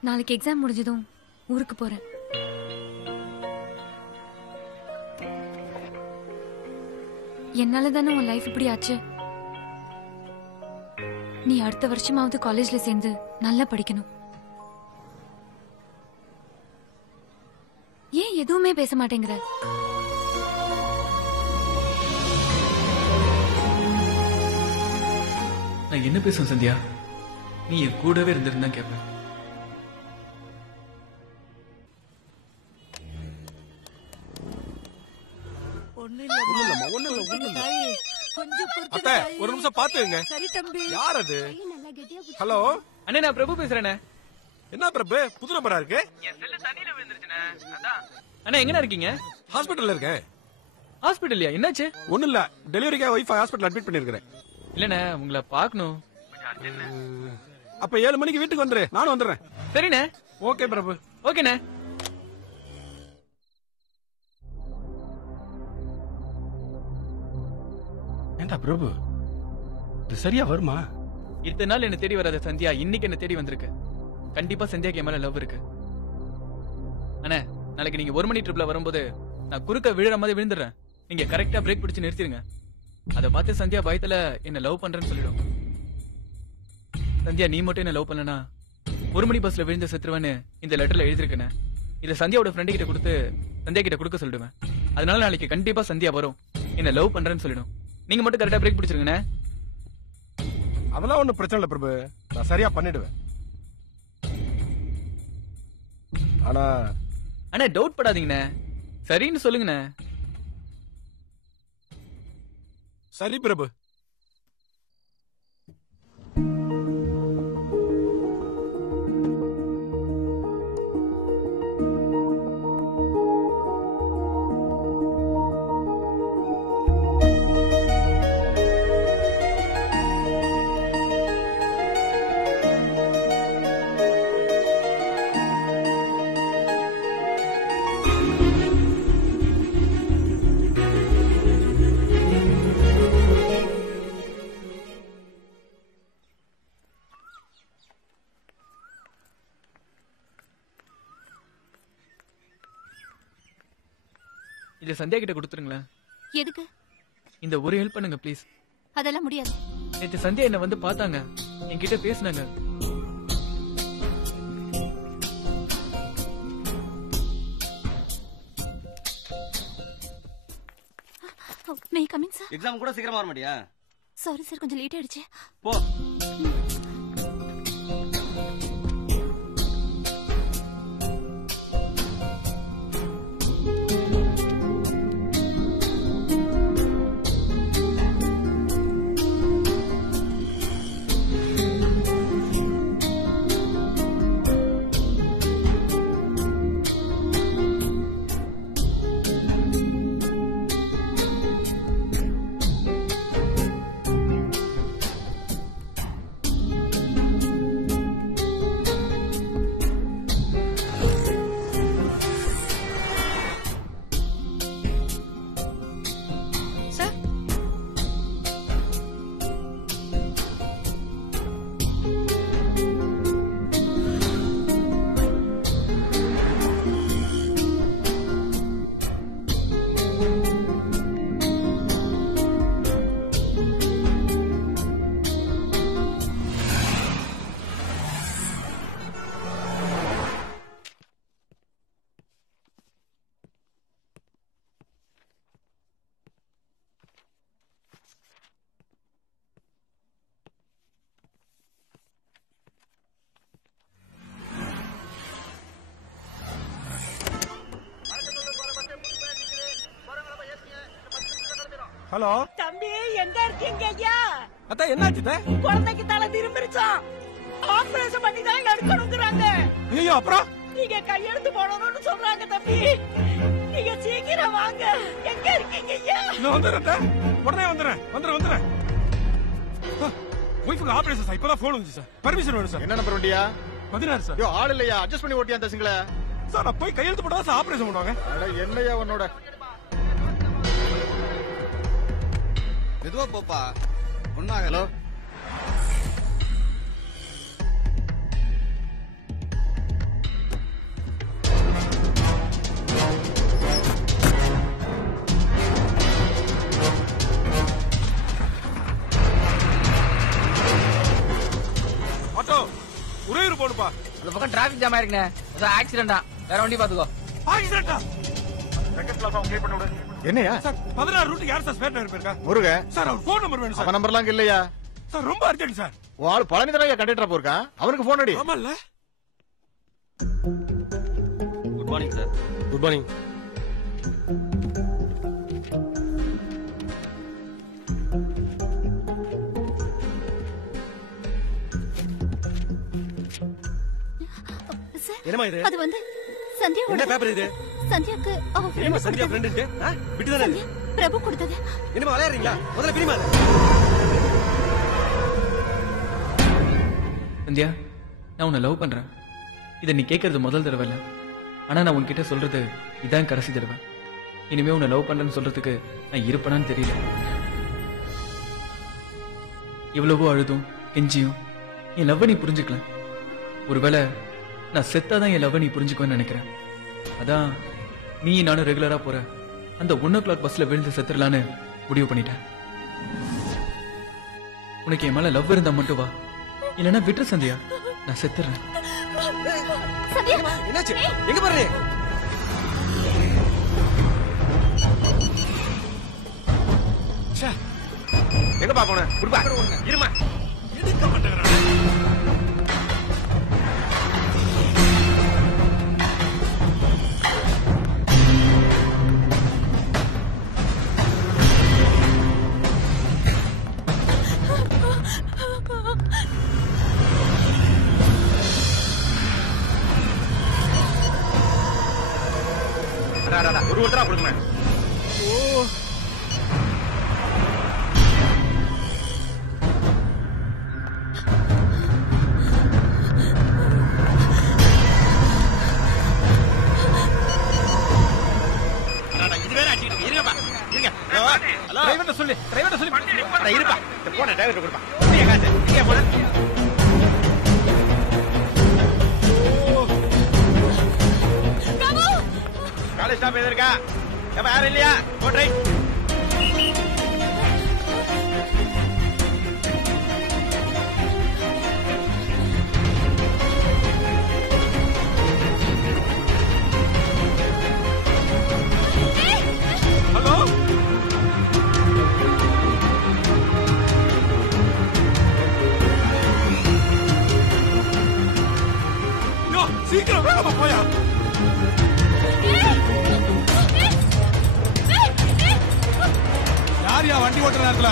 நாளைக்கு எக்ஸாம் முடிஞ்சதும் ஊருக்கு போறேன். என்னால தானே உன் லைஃப் இப்படி ஆச்சு. நீ அடுத்த வருஷமாவது காலேஜ்ல சேர்ந்து நல்லா படிக்கணும். ஏன் எதுவுமே பேச மாட்டேங்கிற? நான் என்ன பேசுவேன் சந்தியா? நீ என் கூடவே இருந்திருந்தா கேட்பேன். அத்தை, ஒரு நிமிஷம் பாத்துங்க. சரி தம்பி. யார் அது? ஹலோ அண்ணே, நான் பிரபு பேசுறேன். என்ன பிரபு, புது நம்பரா இருக்கு? என் செல்ல தண்ணியில விழுந்துருச்சுனே. அதான். அண்ணா எங்கடா இருக்கீங்க? ஹாஸ்பிடல்ல இருக்கேன். ஹாஸ்பிடல்லையா? என்னாச்சு? ஒண்ணும் இல்ல, டெலிவரிக்காக வைஃப் ஹாஸ்பிடல் அட்மிட் பண்ணிருக்கேன். இல்லண்ணே, உங்களை பார்க்கணும். அப்ப 7 மணிக்கு வீட்டுக்கு வந்துரு, நானும் வந்துடுறேன். சரிண்ணே. ஓகே பிரபு. ஓகேண்ணே. ஏண்டா பிரபு, இது சரியா வருமா? இத்தனை நாள் என்ன தேடி வராத சந்தியா இன்னைக்கு என்ன தேடி வந்திருக்கு. கண்டிப்பா சந்தியாக்கு என் மேல லவ் இருக்கு. அண்ணே, நாளைக்கு நீங்க 1 மணி ட்ரிப்ல வரும்போது நான் குறுக்க விழுற மாதிரி விழுந்துடுறேன். நீங்க கரெக்டா பிரேக் பிடிச்சு நிறுத்திடுங்க. அதை பார்த்து சந்தியா பயத்துல என்ன லவ் பண்றேன்னு சொல்லிடும். சந்தியா, நீ மட்டும் என்ன லவ் பண்ணனா 1 மணி பஸ்ல விழுந்த செத்துருவேன்னு இந்த லெட்டர்ல எழுதிருக்கேன். இதை சந்தியாவோட ஃப்ரெண்டு கிட்ட கொடுத்து சந்தியா கிட்ட கொடுக்க சொல்லிடுவேன். அதனால நாளைக்கு கண்டிப்பா சந்தியா வரும், என்ன லவ் பண்றேன்னு சொல்லிடும். நீங்க மட்டும் கரெக்டா பிரேக் பிடிச்சிருங்கண்ணே. அதெல்லாம் ஒண்ணும் பிரச்சனை இல்ல பிரபு, நான் சரியா பண்ணிடுவேன். ஆனா அண்ணே, டவுட் படாதீங்கண்ணே. சரின்னு சொல்லுங்கண்ணே. சரி பிரபு. இதை சந்தியா கிட்ட கொடுத்துருங்களேன். எதுக்கு? இந்த ஒரு ஹெல்ப் பண்ணுங்க ப்ளீஸ். அதெல்லாம் முடியாது. நேற்று சந்தியா என்ன வந்து பார்த்தாங்க, என்கிட்ட பேசினாங்க. May coming sir. எக்ஸாம் கூட சீக்கிரமா வர மாட்டியா? சாரி சார், கொஞ்சம் லேட் ஆயிடுச்சு. போ. ஹலோ தம்பி, எங்க இருக்கீங்க ஐயா? அத்தா என்னாச்சு? குழந்தைக்கு தலை திரும்பிருச்சாம். ஆபரேஷன் பண்ணி தான் எடுக்கணுங்கிறாங்க. ஐயோ, அப்புறம் நீங்க கையெழுத்து போடணும்னு சொல்றாங்க தம்பி. நீங்க சீக்கிரம் வாங்க. எங்க இருக்கீங்க ஐயா? நான் வந்துடுறேன், உடனே வந்துடுறேன். ஒய்ஃபுக்கு ஆபரேஷன் சார், இப்பதான் போன் வந்துச்சு சார். பர்மிஷன் வேணும் சார். என்ன நம்பர் வண்டியா? 16 சார். யோ, ஆள் இல்லையா? அட்ஜஸ்ட் பண்ணி ஓட்டியா அந்த சிங்கள? சார் நான் போய் கையெழுத்து போட்டா சார் ஆபரேஷன் பண்ணுவாங்க. அட என்னையா உன்னோட? மெதுவா போப்பா, ஒன்னாகல. ஆட்டோ உறையூர் போடுப்பா. அந்த பக்கம் டிராபிக் ஜாம் ஆயிருக்குண்ணே. ஆக்சிடென்டா, வேற வண்டி பாத்துக்கோ. ஆக்சிடென்டா? என்னையா சார் 16 ரூட் யார் சார் ஸ்பேர் டிரைவர் இருக்கா? முருக சார் அவர் போன் நம்பர் வேணும் சார். அவன் நம்பர்லாம் இல்லையா? சார் ரொம்ப அர்ஜென்ட் சார். உன் ஆளு பழனி தானே கண்டக்டரா போயிருக்கான், அவனுக்கு போன் அடி. ஆமால்ல. Good morning sir. Good morning. என்னமா இது? அது வந்து சந்தியா. என்ன பேப்பர் இது? சந்தியாக்கு அவ என்ன சந்தியா ஃப்ரெண்ட் இருக்கு? விட்டுதானே இது? பிரபு கொடுத்தது. என்னமா விளையாடுறீங்களா? முதல்ல பிரிமா. சந்தியா, நான் உன்னை லவ் பண்றேன். இதை நீ கேட்கறது முதல் தடவை இல்ல. ஆனா நான் உன்கிட்ட சொல்றது இதான் கடைசி தடவை. இனிமே உன்னை லவ் பண்றேன்னு சொல்றதுக்கு நான் இருப்பேனான்னு தெரியல. எவ்வளவோ அழுதும் கெஞ்சியும் என் லவ் நீ புரிஞ்சுக்கல. ஒருவேளை நான் செத்தாதான் என் லவ் நீ புரிஞ்சுக்குவேன்னு நினைக்கிறேன். அதான் நீ நானும் ரெகுலரா போற அந்த 1 o'clock பஸ்ல விழுந்து செத்துடலான்னு முடிவு பண்ணிட்டேன். உனக்கு என் மேல லவ் இருந்தா மட்டும் வா, இல்லைன்னா விட்டுரு சந்தியா, நான் செத்துறேன். என்னாச்சு? எங்க பாரு. எங்க பாக்கணும்? குடுப்பா. இருமா. எடுக்க மாட்டேங்கிறான். ஒரு ஒருத்தரா கொடுங்க. டிரைவர்ட்ட சொல்லு இருப்பா போன டிரைவர்ட்ட கொடுப்பா நீங்க காசு நீங்க போன காலேஜ் ஸ்டாப் எது இருக்கா ஏப்பா யாரும் இல்லையா போட் ரைட் ஹலோ சீக்கிரம் வேகமா போயா யாரியா வண்டி ஓட்டுற நேரத்துல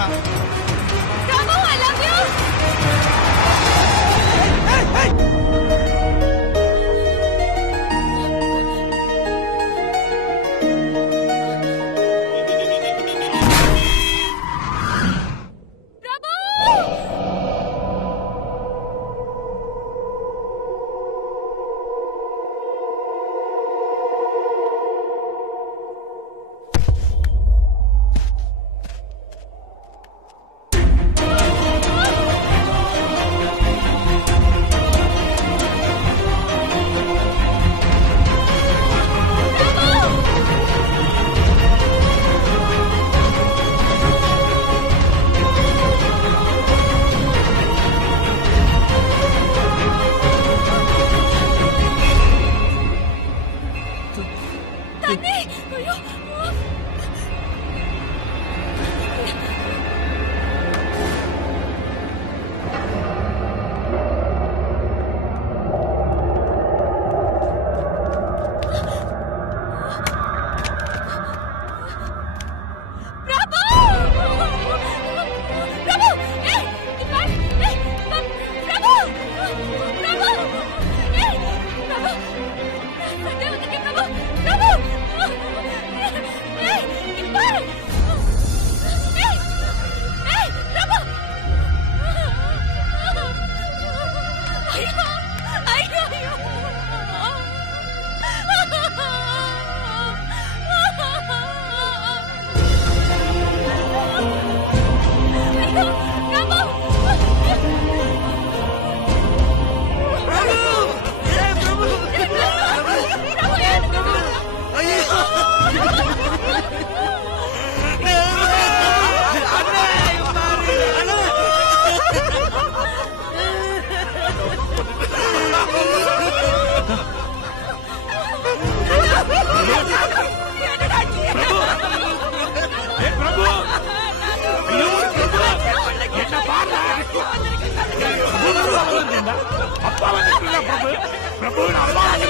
அப்பா வந்து பிரபு பிரபு அம்மா வந்து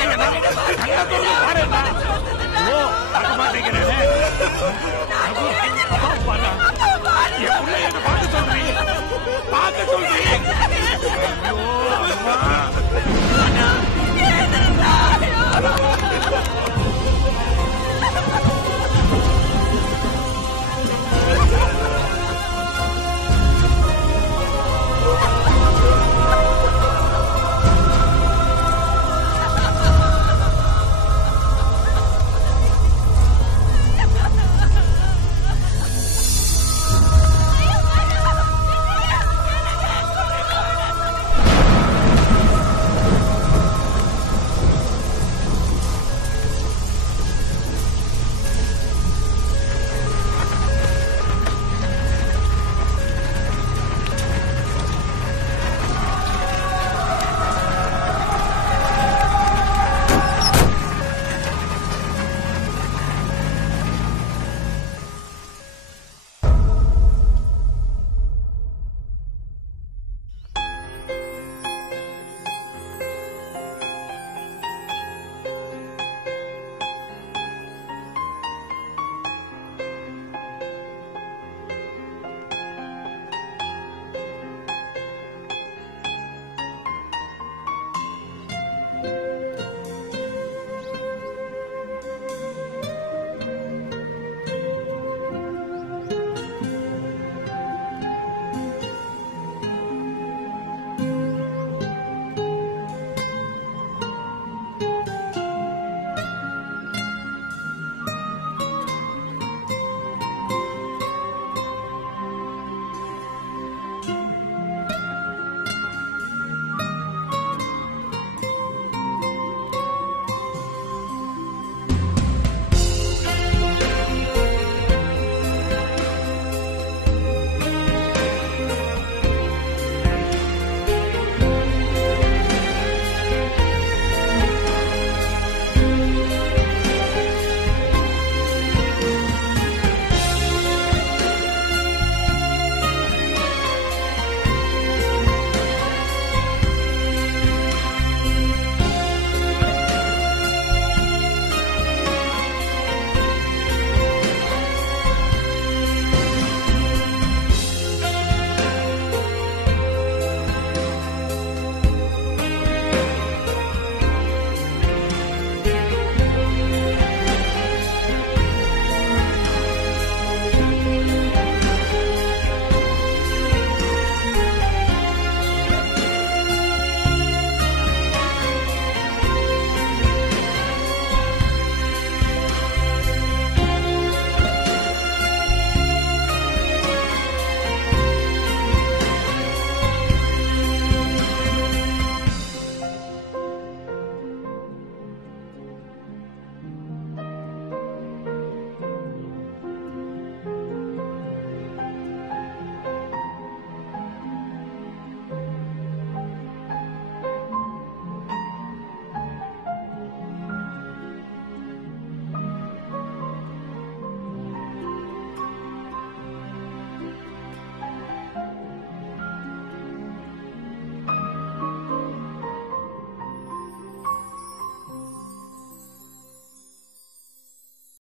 பாரு